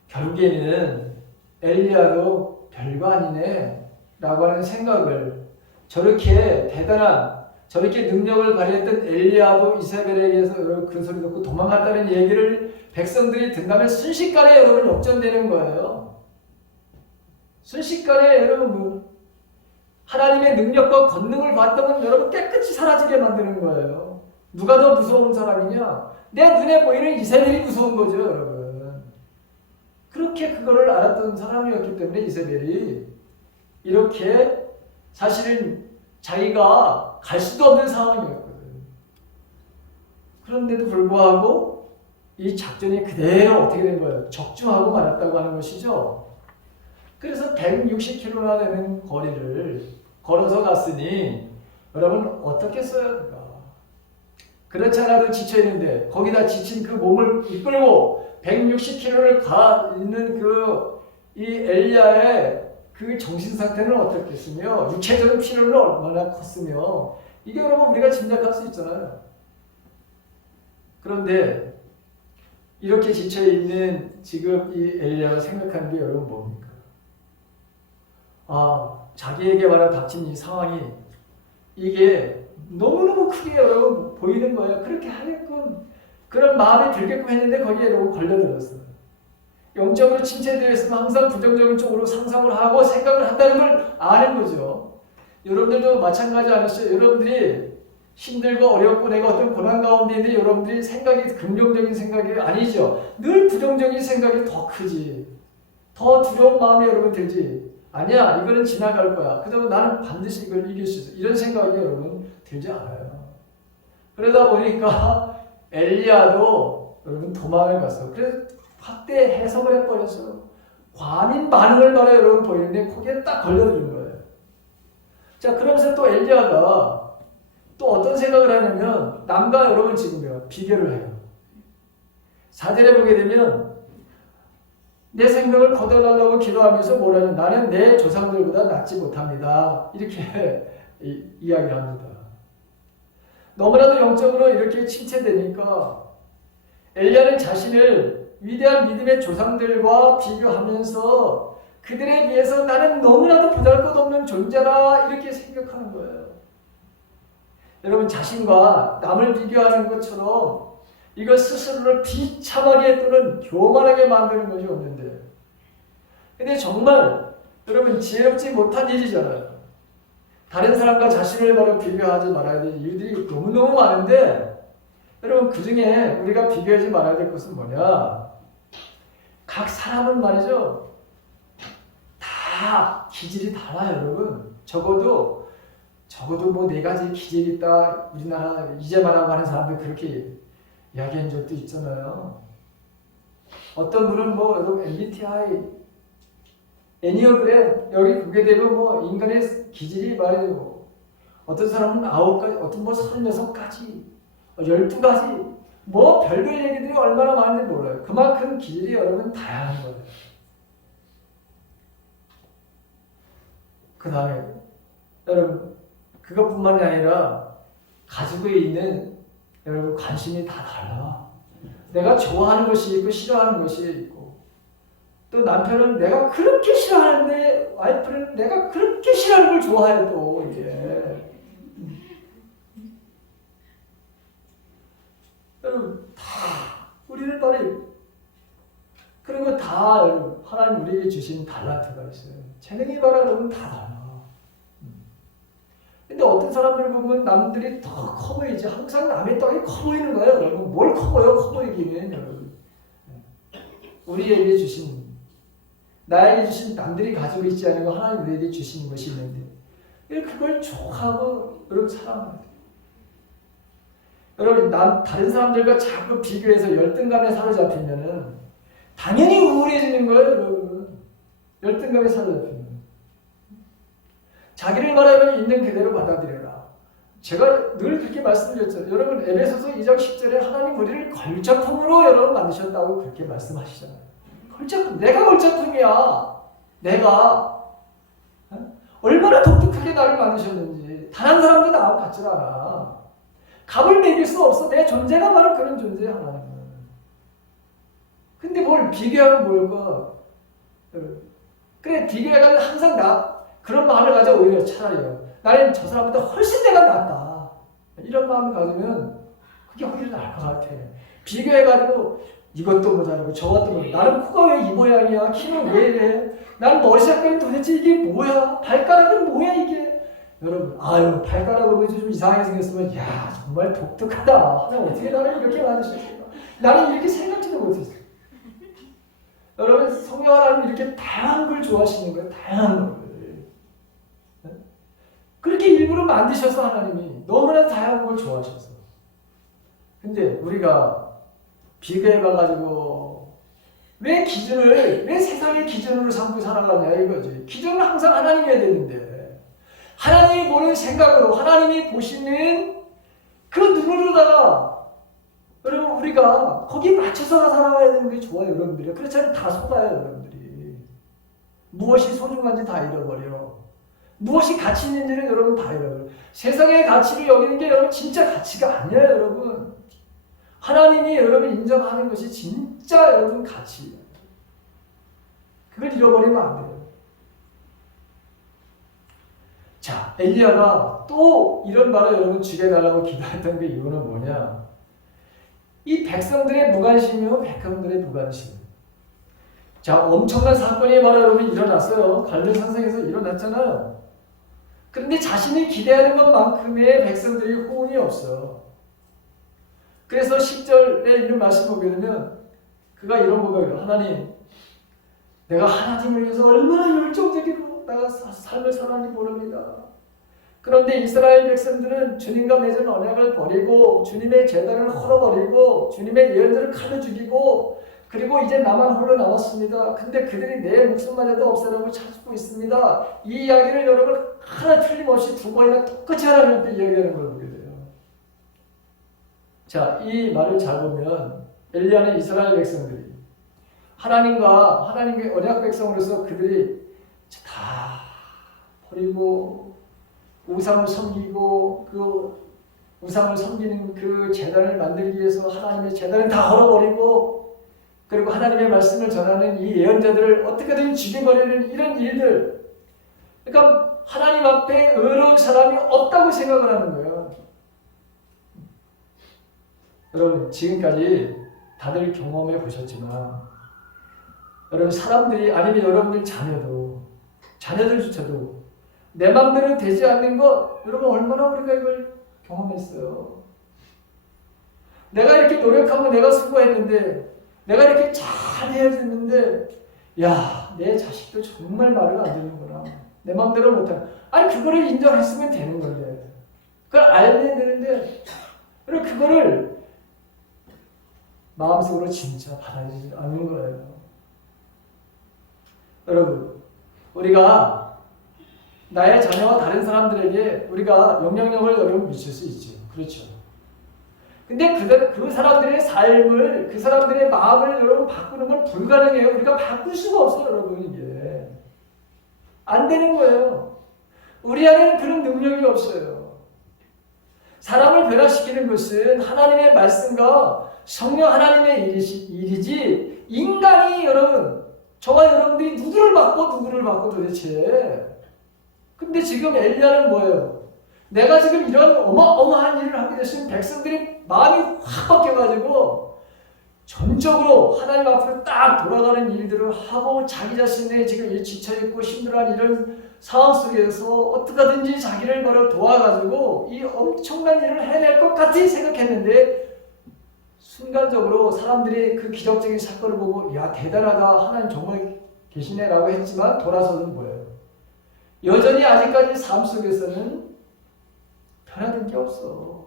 결국에는 엘리야도 별거 아니네 라고 하는 생각을, 저렇게 대단한, 저렇게 능력을 발휘했던 엘리야도 이세벨에게서 그 소리 듣고 도망갔다는 얘기를 백성들이 듣다면 순식간에 여러분 역전되는 거예요. 순식간에 여러분 하나님의 능력과 권능을 봤다면 여러분 깨끗이 사라지게 만드는 거예요. 누가 더 무서운 사람이냐? 내 눈에 보이는 이세벨이 무서운 거죠, 여러분. 그렇게 그거를 알았던 사람이었기 때문에 이세벨이 이렇게 사실은 자기가 갈 수도 없는 상황이었거든요. 그런데도 불구하고 이 작전이 그대로 어떻게 된 거예요? 적중하고 말았다고 하는 것이죠. 그래서 160km나 되는 거리를 걸어서 갔으니 여러분 어떻게 써야 될까? 그렇지 않아도 지쳐있는데 거기다 지친 그 몸을 이끌고 160km를 가 있는 이 엘리야의 그 정신 상태는 어떻겠으며 육체적인 피로는 얼마나 컸으며 이게 여러분 우리가 짐작할 수 있잖아요. 그런데 이렇게 지쳐있는 지금 이 엘리야가 생각하는 게 여러분 뭡니까? 자기에게 말한 닥친 이 상황이 이게 너무너무 크게 여러분 보이는 거예요. 그렇게 하게끔 그런 마음이 들게끔 했는데 거기에 여러분 걸려들었어요. 영적으로 침체되어 있으면 항상 부정적인 쪽으로 상상을 하고 생각을 한다는 걸 아는 거죠. 여러분들도 마찬가지 아니었어요? 여러분들이 힘들고 어렵고 내가 어떤 고난 가운데 있는데 여러분들이 생각이 긍정적인 생각이 아니죠. 늘 부정적인 생각이 더 크지. 더 두려운 마음이 여러분 들지. 아니야, 이거는 지나갈 거야. 그래서 나는 반드시 이걸 이길 수 있어. 이런 생각이 여러분 들지 않아요. 그러다 보니까 엘리야도 여러분 도망을 갔어. 그래서 확대 해석을 해버려서 과민 반응을 바라 여러분 보이는데 거기에 딱 걸려드는 거예요. 자, 그러면서 또 엘리야가 또 어떤 생각을 하냐면 남과 여러분 지금 비교를 해요. 4절에 보게 되면 내 생명을 거둬달라고 기도하면서 뭐라는 나는 내 조상들보다 낫지 못합니다. 이렇게 이야기를 합니다. 너무나도 영적으로 이렇게 침체되니까 엘리야는 자신을 위대한 믿음의 조상들과 비교하면서 그들에 비해서 나는 너무나도 보잘것없는 존재다 이렇게 생각하는 거예요. 여러분 자신과 남을 비교하는 것처럼 이것 스스로를 비참하게 또는 교만하게 만드는 것이 없는데 근데 정말 여러분 지혜롭지 못한 일이잖아요. 다른 사람과 자신을 바로 비교하지 말아야 될 일들이 너무너무 많은데 여러분 그 중에 우리가 비교하지 말아야 될 것은 뭐냐? 각 사람은 말이죠. 다 기질이 달라요, 여러분. 적어도 뭐 4가지 기질이 있다. 우리나라 이제 말하고 하는 사람들 그렇게 이야기한 적도 있잖아요. 어떤 분은 뭐 여러분 MBTI, 애니어그램 여기 보게 되면 뭐 인간의 기질이 말이죠. 어떤 사람은 9가지, 어떤 뭐 36가지, 12가지, 뭐 별별 얘기들이 얼마나 많은지 몰라요. 그만큼 기질이 여러분 다양한 거예요. 그 다음에 여러분 그것뿐만이 아니라 가지고 있는 여러분 관심이 다 달라. 내가 좋아하는 것이 있고 싫어하는 것이 있고 또 남편은 내가 그렇게 싫어하는데 와이프는 내가 그렇게 싫어하는 걸 좋아해 또 이게. 여러분 다 우리는 다리 그리고 다 여러분 하나님 우리에게 주신 달란트가 있어요. 재능이 바라 여러분 다 달라. 근데 어떤 사람들 보면 남들이 더 커 보이지. 항상 남의 떡이 커 보이는 거예요. 여러분 뭘 커 보여? 커 보이기는 여러분. 우리에게 주신 나에게 주신 남들이 가지고 있지 않은 거 하나님 우리에게 주시는 것이 있는데 그걸 좋아하고 여러분 사랑해야 돼요. 여러분 다른 사람들과 자꾸 비교해서 열등감에 사로잡히면은 당연히 우울해지는 거예요. 여러분 열등감에 사로잡히면 자기를 말하면 있는 그대로 받아들여라. 제가 늘 그렇게 말씀드렸잖아요. 여러분 에베소서 2장 10절에 하나님 우리를 걸작품으로 여러분 만드셨다고 그렇게 말씀하시잖아요. 걸작품, 내가 걸작품이야. 내가 얼마나 독특하게 나를 만드셨는지 단 한 사람도 나하고 같지 않아. 값을 매길 수 없어. 내 존재가 바로 그런 존재야 하나님은. 근데 뭘 비교하면 뭘까? 그래 비교해가지고 항상 나 그런 마음을 가져 오히려 차라리요. 나는 저 사람보다 훨씬 내가 낫다. 이런 마음을 가지면 그게 오히려 나을 것 같아. 비교해가지고 이것도 못하고 저것도 못하고 나는 코가 왜 이 모양이야? 키는 왜 이래? 나는 머리 색깔이 도대체 이게 뭐야? 발가락은 뭐야 이게? 여러분 아유 발가락으로 좀 이상하게 생겼으면 야 정말 독특하다. 하나님 어떻게 나를 이렇게 만드셨을까? 나는 이렇게 생각지도 못했어요. 여러분 성령 하나님 이렇게 다양한 걸 좋아하시는 거예요. 다양한 걸. 그렇게 일부러 만드셔서 하나님이 너무나 다양한 걸 좋아하셔서. 근데 우리가 비교해봐가지고 왜 세상의 기준으로 삼고 살아가냐 이거지. 기준은 항상 하나님이어야 되는데 하나님이 보는 생각으로 하나님이 보시는 그 눈으로다가 여러분 우리가 거기에 맞춰서 살아가야 되는 게 좋아요 여러분들이. 그렇지 않으면 다 속아요 여러분들이. 무엇이 소중한지 다 잃어버려. 무엇이 가치 있는지는 여러분 다 잃어버려요. 세상의 가치를 여기는 게 여러분 진짜 가치가 아니에요 여러분. 하나님이 여러분 인정하는 것이 진짜 여러분 가치예요. 그걸 잃어버리면 안 돼요. 자, 엘리야가 또 이런 말을 여러분 죽여달라고 기도했던 그 이유는 뭐냐? 이 백성들의 무관심이요 백성들의 무관심. 자, 엄청난 사건이 바로 여러분 일어났어요. 갈렙산성에서 일어났잖아요. 그런데 자신이 기대하는 것만큼의 백성들이 호응이 없어. 그래서 10절에 있는 말씀 보게 되면 그가 이런 거예요. 하나님, 내가 하나님을 위해서 얼마나 열정적으로 내가 삶을 살았는지 모릅니다. 그런데 이스라엘 백성들은 주님과 맺은 언약을 버리고 주님의 제단을 헐어버리고 주님의 예언들을 칼로 죽이고 그리고 이제 나만 홀로 남았습니다. 근데 그들이 내 목숨마저도 없애라고 찾고 있습니다. 이 이야기를 여러분 하나 틀림없이 두 번이나 똑같이 하나님한테 이야기하는 걸 보게 돼요. 자, 이 말을 잘 보면 엘리야는 이스라엘 백성들이 하나님의 언약 백성으로서 그들이 다 버리고 우상을 섬기고 그 우상을 섬기는 그 제단을 만들기 위해서 하나님의 제단을 다 헐어버리고 그리고 하나님의 말씀을 전하는 이 예언자들을 어떻게든 죽여버리는 이런 일들. 그러니까 하나님 앞에 의로운 사람이 없다고 생각을 하는 거예요. 여러분 지금까지 다들 경험해 보셨지만 여러분 사람들이 아니면 여러분들 자녀들조차도 내 마음대로 되지 않는 것 여러분 얼마나 우리가 이걸 경험했어요. 내가 이렇게 노력하고 내가 수고했는데 내가 이렇게 잘 해야 되는데 야, 내 자식도 정말 말을 안 듣는구나. 내 마음대로 못하는. 아니 그거를 인정했으면 되는 건데 그걸 알면 되는데 그리고 그거를 마음속으로 진짜 받아들이지 않는 거예요. 여러분 우리가 나의 자녀와 다른 사람들에게 우리가 영향력을 여러분 미칠 수 있죠. 그렇죠. 근데 그 사람들의 삶을, 그 사람들의 마음을 여러분 바꾸는 건 불가능해요. 우리가 바꿀 수가 없어요, 여러분. 이게 안 되는 거예요. 우리 안에는 그런 능력이 없어요. 사람을 변화시키는 것은 하나님의 말씀과 성령 하나님의 일이지 인간이 여러분, 저와 여러분들이 누구를 바꿔 도대체. 근데 지금 엘리야는 뭐예요? 내가 지금 이런 어마어마한 일을 하게 됐으면 백성들이 마음이 확 바뀌어가지고 전적으로 하나님 앞으로 딱 돌아가는 일들을 하고 자기 자신의 지금 지쳐있고 힘들어하는 이런 상황 속에서 어떻게든지 자기를 바로 도와가지고 이 엄청난 일을 해낼 것 같이 생각했는데 순간적으로 사람들이 그 기적적인 사건을 보고 야 대단하다 하나님 정말 계시네 라고 했지만 돌아서는 뭐예요? 여전히 아직까지 삶 속에서는 변화된 게 없어.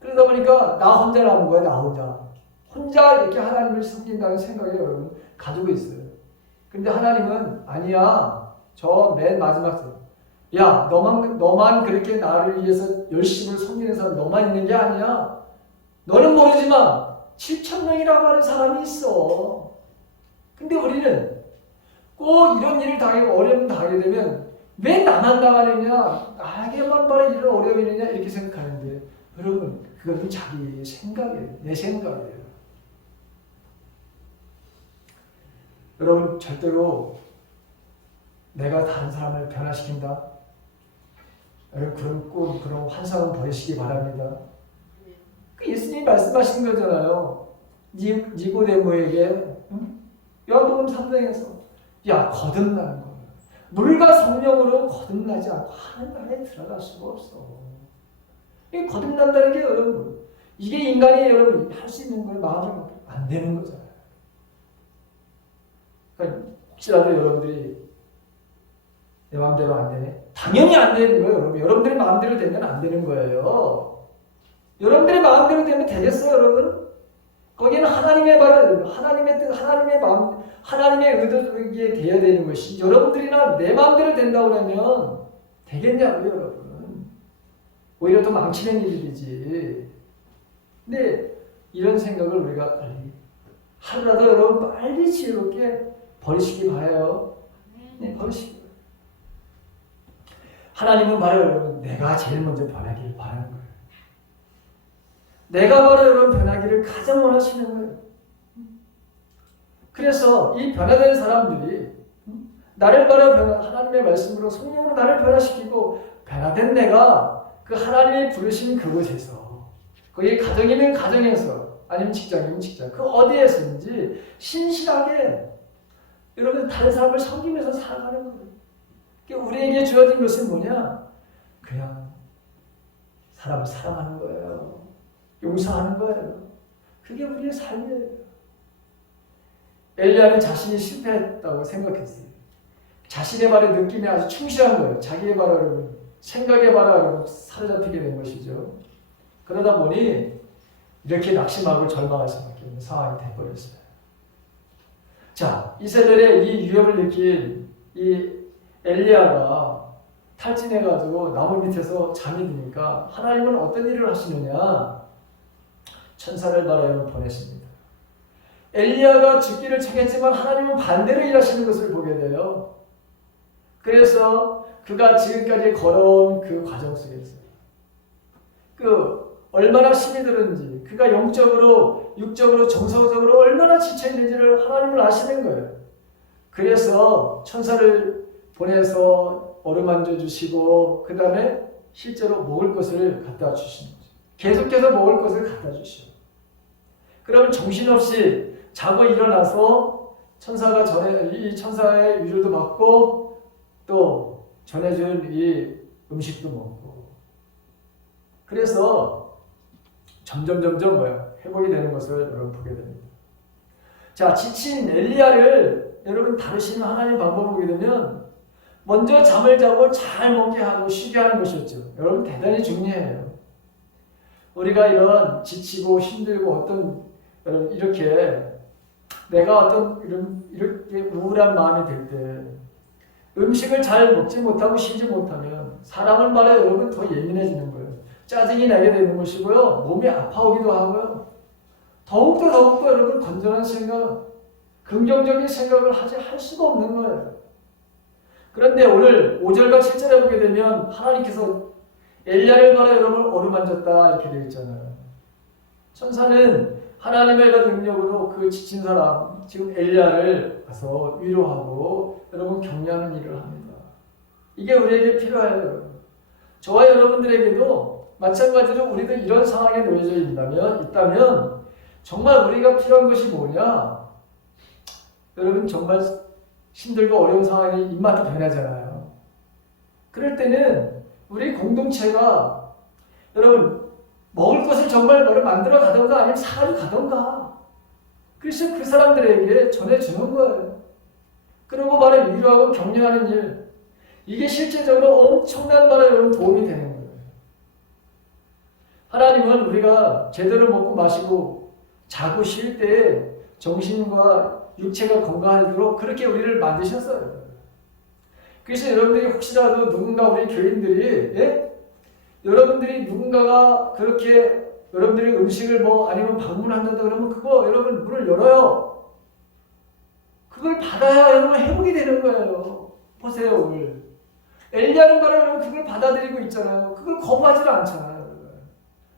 그러다 보니까 나 혼자 남은 거야. 나 혼자 이렇게 하나님을 섬긴다는 생각을 여러분 가지고 있어요. 근데 하나님은 아니야. 저 맨 마지막 야 너만 그렇게 나를 위해서 열심히 섬기는 사람 너만 있는 게 아니야. 너는 모르지만 7,000명이라고 하는 사람이 있어. 근데 우리는 꼭 이런 일을 당하고 어려움을 당하게 되면 왜 나만 당하느냐, 나에게만 바로 이런 어려움이 있느냐 이렇게 생각하는데 여러분 그것은 자기 생각이에요. 내 생각이에요. 여러분 절대로 내가 다른 사람을 변화시킨다. 여러분 그런 환상은 버리시기 바랍니다. 그 예수님이 말씀하신 거잖아요. 니고데모에게 요한복음 3장에서 야 거듭나는 거야. 물과 성령으로 거듭나지 않고 하나님 안에 들어갈 수가 없어. 이 거듭난다는 게 여러분 이게 인간이 여러분 할 수 있는 걸 마음으로 안 되는 거잖아요. 그러니까 혹시라도 여러분들이 내 마음대로 안 되네? 당연히 안 되는 거예요. 여러분. 여러분들의 마음대로 되면 안 되는 거예요. 여러분들의 마음대로 되면 되겠어요, 여러분? 거기는 하나님의 말을, 하나님의 뜻, 하나님의 마음, 하나님의 의도에 되어야 되는 것이 여러분들이나 내 마음대로 된다고 그러면 되겠냐고요, 여러분. 오히려 더 망치는 일이지. 근데 이런 생각을 우리가 빨리 하루라도 여러분 빨리 지혜롭게 버리시기 바라요. 네, 버리시기 바라요. 하나님은 바로 여러분 내가 제일 먼저 변하기를 바라는 거예요. 내가 바로 여러분 변하기를 가장 원하시는 거예요. 그래서 이 변화된 사람들이 나를 바로 하나님의 말씀으로 성령으로 나를 변화시키고 변화된 내가 그 하나님이 부르신 그곳에서 거기 가정이면 가정에서 아니면 직장이면 직장 그 어디에서든지 신실하게 여러분 다른 사람을 섬기면서 살아가는 거예요. 우리에게 주어진 것은 뭐냐? 그냥 사람을 사랑하는 거예요. 용서하는 거예요. 그게 우리의 삶이에요. 엘리야는 자신이 실패했다고 생각했어요. 자신의 말에 느낌에 아주 충실한 거예요. 자기의 말을 생각의 말을 사로잡히게 된 것이죠. 그러다 보니 이렇게 낙심하고 절망할 수밖에 없는 상황이 되어버렸어요. 자, 이스라엘의 이 위협을 느낀 이 엘리야가 탈진해가지고 나무 밑에서 잠이 드니까 하나님은 어떤 일을 하시느냐? 천사를 바라여 보내십니다. 엘리야가 죽기를 청했지만 하나님은 반대로 일하시는 것을 보게 돼요. 그래서 그가 지금까지 걸어온 그 과정 속에서 얼마나 힘이 들었는지 그가 영적으로 육적으로 정서적으로 얼마나 지쳐있는지를 하나님을 아시는 거예요. 그래서 천사를 보내서 어루만져 주시고 그 다음에 실제로 먹을 것을 갖다 주시는 거죠. 계속해서 먹을 것을 갖다 주시고 그러면 정신없이 자고 일어나서 천사가 이 천사의 위로도 받고 또 전해준 이 음식도 먹고 그래서 점점 회복이 되는 것을 여러분 보게 됩니다. 자, 지친 엘리야를 여러분 다루시는 하나님 방법을 보게 되면 먼저 잠을 자고 잘 먹게 하고 쉬게 하는 것이었죠. 여러분 대단히 중요해요. 우리가 이런 지치고 힘들고 어떤 여러분 이렇게 내가 어떤 이렇게 우울한 마음이 들 때 음식을 잘 먹지 못하고 쉬지 못하면 사람은 말에 여러분 더 예민해지는 거예요. 짜증이 나게 되는 것이고요. 몸이 아파오기도 하고요. 더욱더 여러분 건전한 생각, 긍정적인 생각을 할 수가 없는 거예요. 그런데 오늘 5절과 7절에 보게 되면 하나님께서 엘리야를 바라 여러분 어루만졌다 이렇게 되어 있잖아요. 천사는 하나님의 능력으로 그 지친 사람 지금 엘리야를 가서 위로하고 여러분 격려하는 일을 합니다. 이게 우리에게 필요해요. 저와 여러분들에게도 마찬가지로 우리도 이런 상황에 놓여져 있다면 정말 우리가 필요한 것이 뭐냐? 여러분 정말 힘들고 어려운 상황이 입맛도 변하잖아요. 그럴 때는 우리 공동체가 여러분 먹을 것을 정말 뭐를 만들어 가던가 아니면 사가지고 가던가 그래서 그 사람들에게 전해주는 거예요. 그리고 말을 위로하고 격려하는 일 이게 실제적으로 엄청난 말에 여러분 도움이 되는 거예요. 하나님은 우리가 제대로 먹고 마시고 자고 쉴 때 정신과 육체가 건강하도록 그렇게 우리를 만드셨어요. 그래서 여러분들이 혹시라도 누군가 우리 교인들이 여러분들이 누군가가 그렇게 여러분들이 음식을 뭐 아니면 방문한다 그러면 그거 여러분 문을 열어요. 그걸 받아야 여러분 회복이 되는 거예요. 보세요 오늘 엘리야는 바로 여러분 그걸 받아들이고 있잖아요. 그걸 거부하지 않잖아요.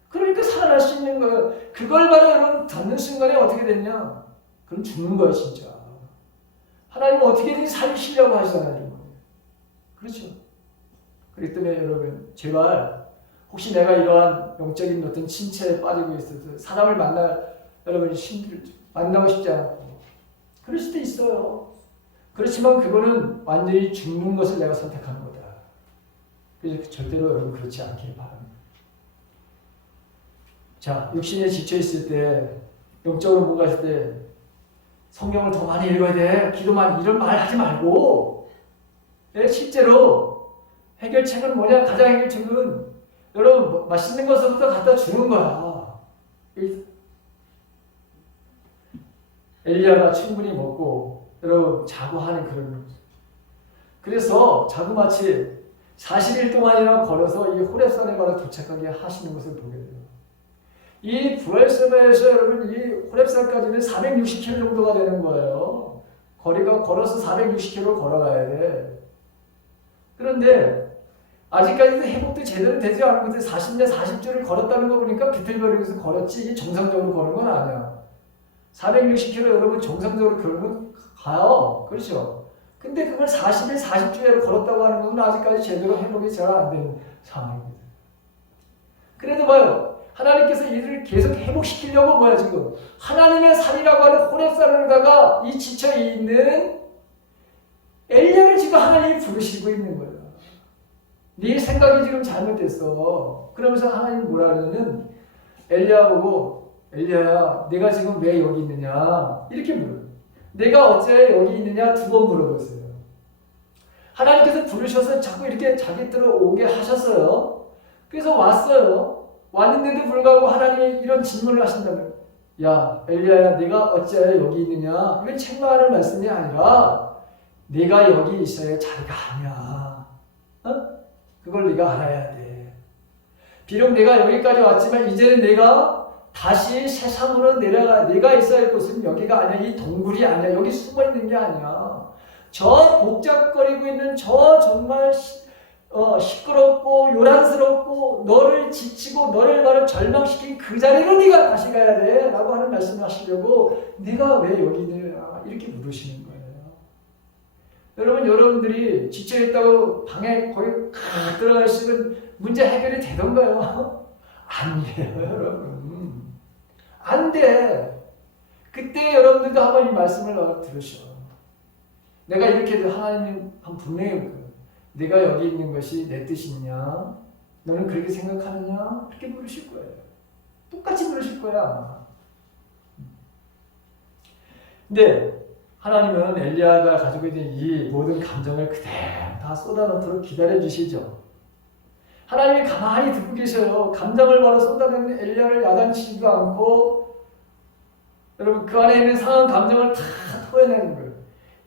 그러니까 살아날 수 있는 거예요. 그걸 바로 여러분 듣는 순간에 어떻게 됐냐? 그럼 죽는 거예요 진짜. 하나님은 어떻게든 살리시려고 하시잖아요. 그렇죠? 그렇기 때문에 여러분 제발 혹시 내가 이러한 영적인 어떤 침체에 빠지고 있어서 사람을 여러분 만나고 싶지 않고 그럴 수도 있어요. 그렇지만 그거는 완전히 죽는 것을 내가 선택하는 거다. 그래서 절대로 여러분 그렇지 않길 바랍니다. 자, 육신에 지쳐 있을 때 영적으로 못 갔을 때 성경을 더 많이 읽어야 돼. 기도만 이런 말 하지 말고 실제로 해결책은 뭐냐? 가장 해결책은 여러분 맛있는 것부터 갖다 주는 거야. 엘리야가 충분히 먹고 여러분 자고 하는 그런 거죠. 그래서 자그마치 40일 동안이나 걸어서 이 호렙산에 바로 도착하게 하시는 것을 보게 돼요. 이 부엘세바에서 여러분 이 호렙산까지는 460km 정도가 되는 거예요. 거리가 걸어서 460km 걸어가야 돼. 그런데 아직까지도 회복도 제대로 되지 않은 것에 40년 40주를 걸었다는 거 보니까 비틀거리면서 걸었지 이게 정상적으로 거는 건 아니야. 460km 여러분 정상적으로 걸으면 가요. 그렇죠? 근데 그걸 40일 40주를 걸었다고 하는 것은 아직까지 제대로 회복이 잘 안 되는 상황입니다. 그래도 봐요. 하나님께서 이들을 계속 회복시키려고 뭐야 지금 하나님의 산이라고 하는 호렙산에다가 이 지쳐있는 엘리야를 지금 하나님이 부르시고 있는 거예요. 네 생각이 지금 잘못됐어. 그러면서 하나님 뭐라 그러냐면 엘리야 보고 엘리야야 내가 지금 왜 여기 있느냐 이렇게 물어요. 내가 어째 여기 있느냐 2번 물어보세요. 하나님께서 부르셔서 자꾸 이렇게 자기 뜻으로 오게 하셨어요. 그래서 왔어요. 왔는데도 불구하고 하나님이 이런 질문을 하신다면 야 엘리야야 내가 어째 여기 있느냐 이건 책망하는 말씀이 아니라 내가 여기 있어야 자리가 아니야. 그걸 네가 알아야 돼. 비록 내가 여기까지 왔지만 이제는 내가 다시 세상으로 내려가 내가 있어야 할 곳은 여기가 아니야. 이 동굴이 아니야. 여기 숨어 있는 게 아니야. 저 복잡거리고 있는 저 정말 시끄럽고 요란스럽고 너를 지치고 너를 바로 절망시킨 그 자리로 네가 다시 가야 돼 라고 하는 말씀을 하시려고 내가 왜 여기 있느냐 이렇게 물으시는 거예요. 여러분 여러분들이 지쳐있다고 방에 거기 들어가 있으면 문제 해결이 되던가요? 안 돼요 여러분. 안 돼. 그때 여러분들도 한번 이 말씀을 들으셔. 내가 이렇게 하나님 한 분명히 내가 여기 있는 것이 내 뜻이냐? 너는 그렇게 생각하느냐? 그렇게 물으실 거예요. 똑같이 물으실 거야 아마. 근데 하나님은 엘리야가 가지고 있는 이 모든 감정을 그대로 다 쏟아놓도록 기다려주시죠. 하나님이 가만히 듣고 계셔요. 감정을 바로 쏟아내는 엘리야를 야단치지도 않고 여러분 그 안에 있는 상한 감정을 다 토해내는 거예요.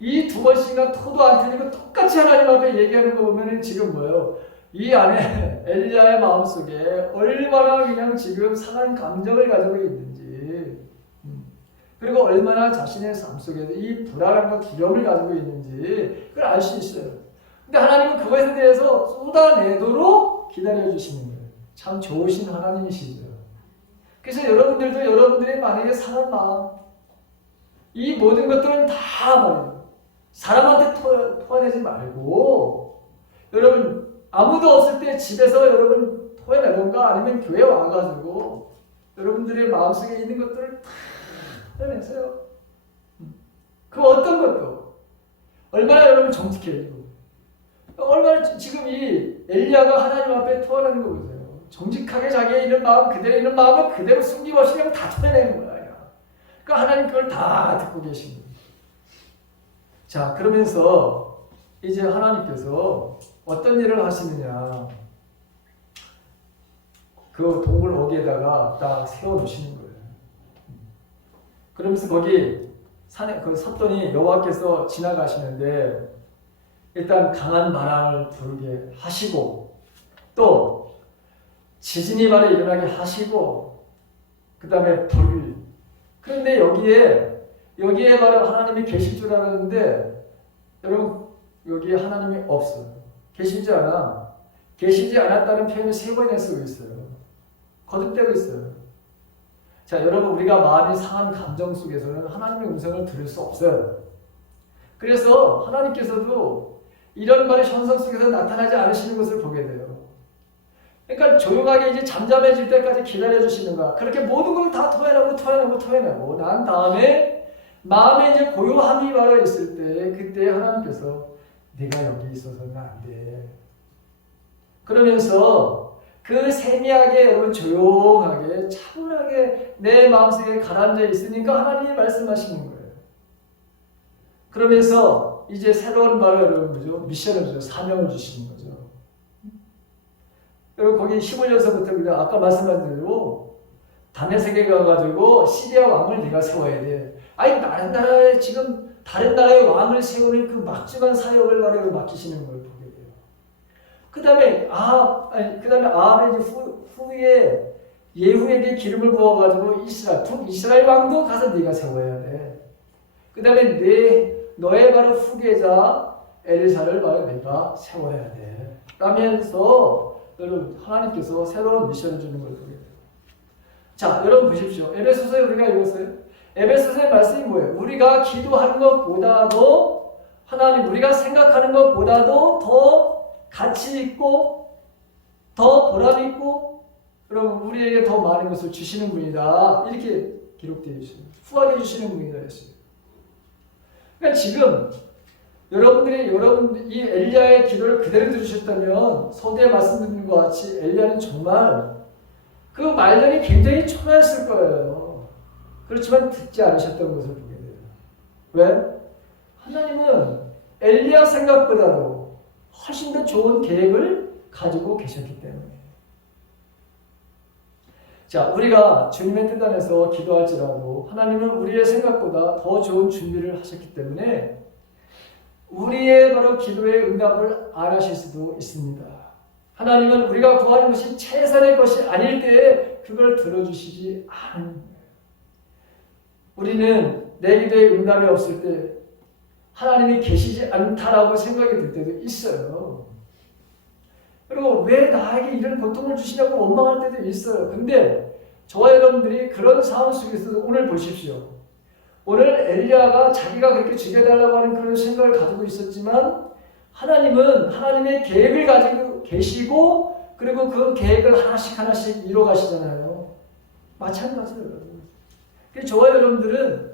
이 2번씩이나 토도 안 틀리고 똑같이 하나님 앞에 얘기하는 거 보면은 지금 뭐예요? 이 안에 엘리야의 마음속에 얼마나 그냥 지금 상한 감정을 가지고 있는지 그리고 얼마나 자신의 삶 속에서 이 불안함과 두려움을 가지고 있는지 그걸 알 수 있어요. 근데 하나님은 그것에 대해서 쏟아내도록 기다려주시는 거예요. 참 좋으신 하나님이시죠. 그래서 여러분들도 여러분들의 만약에 상한 마음 이 모든 것들은 다 말이에요. 사람한테 토해내지 말고 여러분 아무도 없을 때 집에서 여러분 토해내던가 아니면 교회 와가지고 여러분들의 마음속에 있는 것들을 다 꺼내세요. 그 어떤 것도 얼마나 여러분 정직해지고 얼마나 지금 이 엘리야가 하나님 앞에 토하는 거 보세요. 정직하게 자기의 있는 마음 그대로 있는 마음을 그대로 숨김없이 그냥 다 토해내는 거야. 그러니까 하나님 그걸 다 듣고 계신 거예요. 자, 그러면서 이제 하나님께서 어떤 일을 하시느냐. 그 동굴 어귀에다가 딱 세워놓으시는 거예요. 그러면서 거기 산에 그 섰더니 여호와께서 지나가시는데 일단 강한 바람을 불게 하시고 또 지진이 바로 일어나게 하시고 그 다음에 불. 그런데 여기에 바로 하나님이 계실 줄 알았는데 여러분 여기에 하나님이 없어요. 계시지 않았다는 표현을 3번이나 쓰고 있어요. 거듭되고 있어요. 자, 여러분 우리가 마음이 상한 감정 속에서는 하나님의 음성을 들을 수 없어요. 그래서 하나님께서도 이런 말의 현상 속에서 나타나지 않으시는 것을 보게 돼요. 그러니까 조용하게 이제 잠잠해질 때까지 기다려주시는 거야. 그렇게 모든 걸 다 토해내고 난 다음에 마음에 이제 고요함이 바로 있을 때 그때 하나님께서 내가 여기 있어서는 안 돼. 그러면서 그 세미하게 여러분 조용하게 차분하게 내 마음속에 가라앉아 있으니까 하나님이 말씀하시는 거예요. 그러면서 이제 새로운 말을 여러분 뭐죠? 미션을 주죠. 사명을 주시는 거죠. 여러분 거기 15절서부터 우리가 아까 말씀하신 대로 다메섹에 가가지고 시리아 왕을 네가 세워야 돼. 아니 다른 나라에 지금 다른 나라의 왕을 세우는 그 막중한 사역을 바로 맡기시는 걸 보게 돼요. 그 다음에 아합의 후에 예후에게 기름을 부어가지고 이스라엘 왕도 가서 네가 세워야 돼. 그 다음에 너의 바로 후계자 엘리사를 바로 내가 세워야 돼. 라면서 여러분 하나님께서 새로운 미션을 주는 걸 보게 돼요. 자, 여러분 보십시오. 에베소서에 우리가 읽었어요. 에베소서의 말씀이 뭐예요? 우리가 기도하는 것보다도 하나님 우리가 생각하는 것보다도 더 가치 있고 더 보람 있고 여러분 우리에게 더 많은 것을 주시는 분이다. 이렇게 기록되어 있어요. 후하게 주시는 분이다 했어요. 그러니까 지금 여러분 이 엘리야의 기도를 그대로 들으셨다면 서두에 말씀드린 것 같이 엘리야는 정말 그 말년이 굉장히 초라했을 거예요. 그렇지만 듣지 않으셨던 것을 보게 돼요. 왜? 하나님은 엘리야 생각보다도 훨씬 더 좋은 계획을 가지고 계셨기 때문에. 자, 우리가 주님의 뜻 안에서 기도할지라도 하나님은 우리의 생각보다 더 좋은 준비를 하셨기 때문에 우리의 바로 기도의 응답을 안 하실 수도 있습니다. 하나님은 우리가 구하는 것이 최선의 것이 아닐 때에 그걸 들어주시지 않은 거예요. 우리는 내 기도에 응답이 없을 때 하나님이 계시지 않다라고 생각이 들 때도 있어요. 그리고 왜 나에게 이런 고통을 주시냐고 원망할 때도 있어요. 근데 저와 여러분들이 그런 상황 속에서도 오늘 보십시오. 오늘 엘리야가 자기가 그렇게 죽여달라고 하는 그런 생각을 가지고 있었지만 하나님은 하나님의 계획을 가지고 계시고 그리고 그 계획을 하나씩 이뤄 가시잖아요. 마찬가지예요. 그래서 저와 여러분들은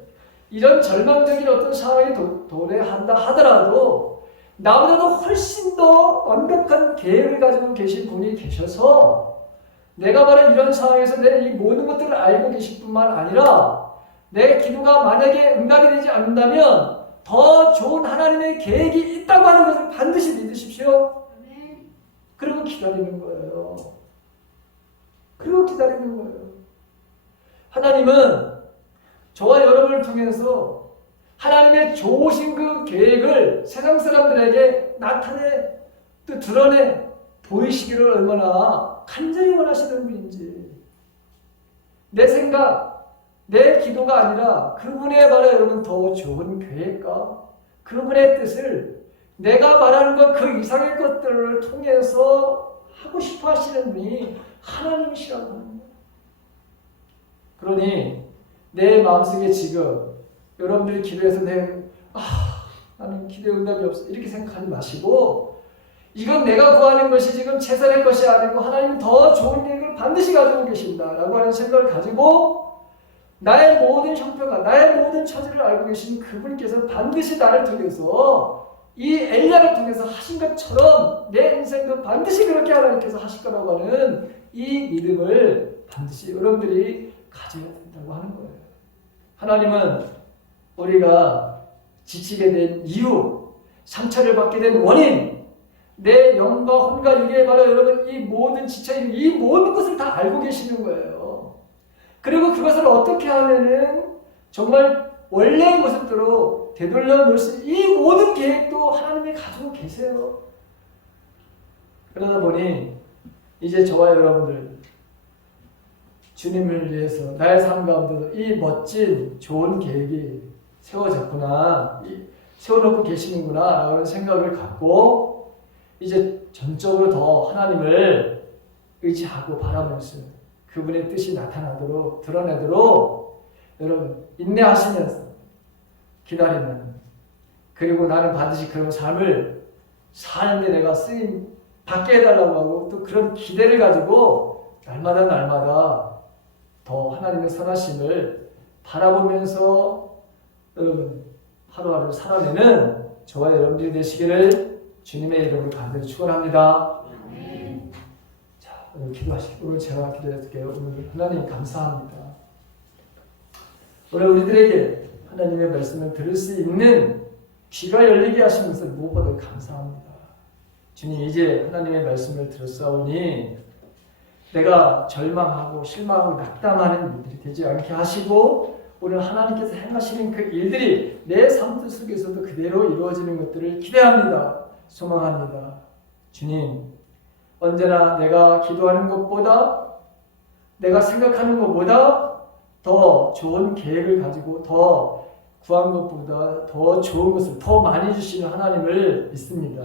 이런 절망적인 어떤 상황에 도래한다 하더라도 나보다도 훨씬 더 완벽한 계획을 가지고 계신 분이 계셔서 내가 바로 이런 상황에서 내 이 모든 것들을 알고 계실 뿐만 아니라 내 기도가 만약에 응답이 되지 않는다면 더 좋은 하나님의 계획이 있다고 하는 것을 반드시 믿으십시오. 그리고 기다리는 거예요. 하나님은 저와 여러분을 통해서 하나님의 좋으신 그 계획을 세상 사람들에게 나타내 또 드러내 보이시기를 얼마나 간절히 원하시는 분인지 내 생각 내 기도가 아니라 그분의 바로 여러분 더 좋은 계획과 그분의 뜻을 내가 말하는 것 그 이상의 것들을 통해서 하고 싶어 하시는 분이 하나님이시라고 하는 거예요. 그러니 내 마음속에 지금 여러분들이 기도해서 나는 기도에 응답이 없어 이렇게 생각하지 마시고 이건 내가 구하는 것이 지금 최선의 것이 아니고 하나님은 더 좋은 계획을 생각을 반드시 가지고 계신다라고 하는 생각을 가지고 나의 모든 형편과 나의 모든 처지를 알고 계신 그분께서 반드시 나를 통해서 이 엘리야를 통해서 하신 것처럼 내 인생도 반드시 그렇게 하나님께서 하실 거라고 하는 이 믿음을 반드시 여러분들이 가져야 된다고 하는 거예요. 하나님은 우리가 지치게 된 이유, 상처를 받게 된 원인, 내 영과 혼과 이게 바로 여러분 이 모든 지쳐있는 이 모든 것을 다 알고 계시는 거예요. 그리고 그것을 어떻게 하면은 정말 원래의 모습대로 되돌려 놓을 수 있는 이 모든 계획도 하나님이 가지고 계세요. 그러다 보니 이제 저와 여러분들 주님을 위해서 나의 삶 가운데서 이 멋진 좋은 계획이 세워졌구나, 세워놓고 계시는구나 라는 생각을 갖고 이제 전적으로 더 하나님을 의지하고 바라면서 그분의 뜻이 나타나도록 드러내도록 여러분 인내하시면서 기다리는, 그리고 나는 반드시 그런 삶에 내가 쓰임 받게 해달라고 하고 또 그런 기대를 가지고 날마다 더 하나님의 선하심을 바라보면서 여러분 하루하루 살아내는 저와 여러분들이 되시기를 주님의 이름으로 간절히 축원합니다. 자, 오늘 기도하시고 오늘 제가 기도해드릴게요. 오늘 하나님 감사합니다. 오늘 우리들에게 하나님의 말씀을 들을 수 있는 귀가 열리게 하신 것을 무엇보다 감사합니다. 주님, 이제 하나님의 말씀을 들었사오니 내가 절망하고 실망하고 낙담하는 일들이 되지 않게 하시고 오늘 하나님께서 행하시는 그 일들이 내 삶 속에서도 그대로 이루어지는 것들을 기대합니다. 소망합니다. 주님, 언제나 내가 기도하는 것보다 내가 생각하는 것보다 더 좋은 계획을 가지고 더 구한 것보다 더 좋은 것을 더 많이 주시는 하나님을 믿습니다.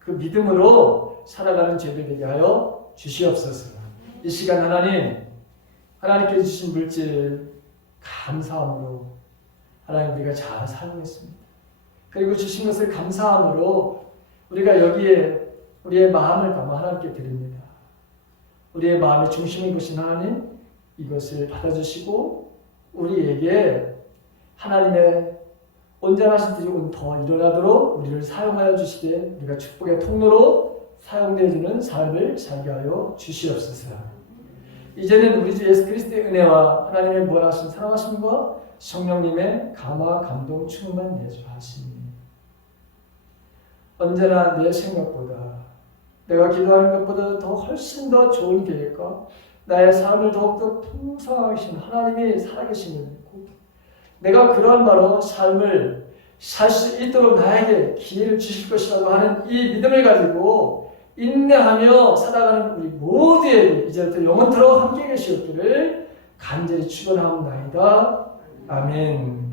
그 믿음으로 살아가는 죄들 되게 하여 주시옵소서. 이 시간 하나님께 주신 물질 감사함으로 하나님 우리가 잘 사용했습니다. 그리고 주신 것을 감사함으로 우리가 여기에 우리의 마음을 담아 하나님께 드립니다. 우리의 마음의 중심을 보신 하나님, 이것을 받아주시고 우리에게 하나님의 온전하신 뜻이 더 일어나도록 우리를 사용하여 주시되 우리가 축복의 통로로 사용되어지는 삶을 살게 하여 주시옵소서. 이제는 우리 주 예수 그리스도의 은혜와 하나님의 무한하신 사랑하심과 성령님의 감화 감동 충만 내주하시니 언제나 내 생각보다 내가 기도하는 것보다 더 훨씬 더 좋은 계획과 나의 삶을 더욱더 풍성하게 하신 하나님이 살아계시는 내가 그러한 바로 삶을 살 수 있도록 나에게 기회를 주실 것이라고 하는 이 믿음을 가지고 인내하며 살아가는 우리 모두에게 이제부터 영원토록 함께 계시옵기를 간절히 축원하옵나이다. 아멘.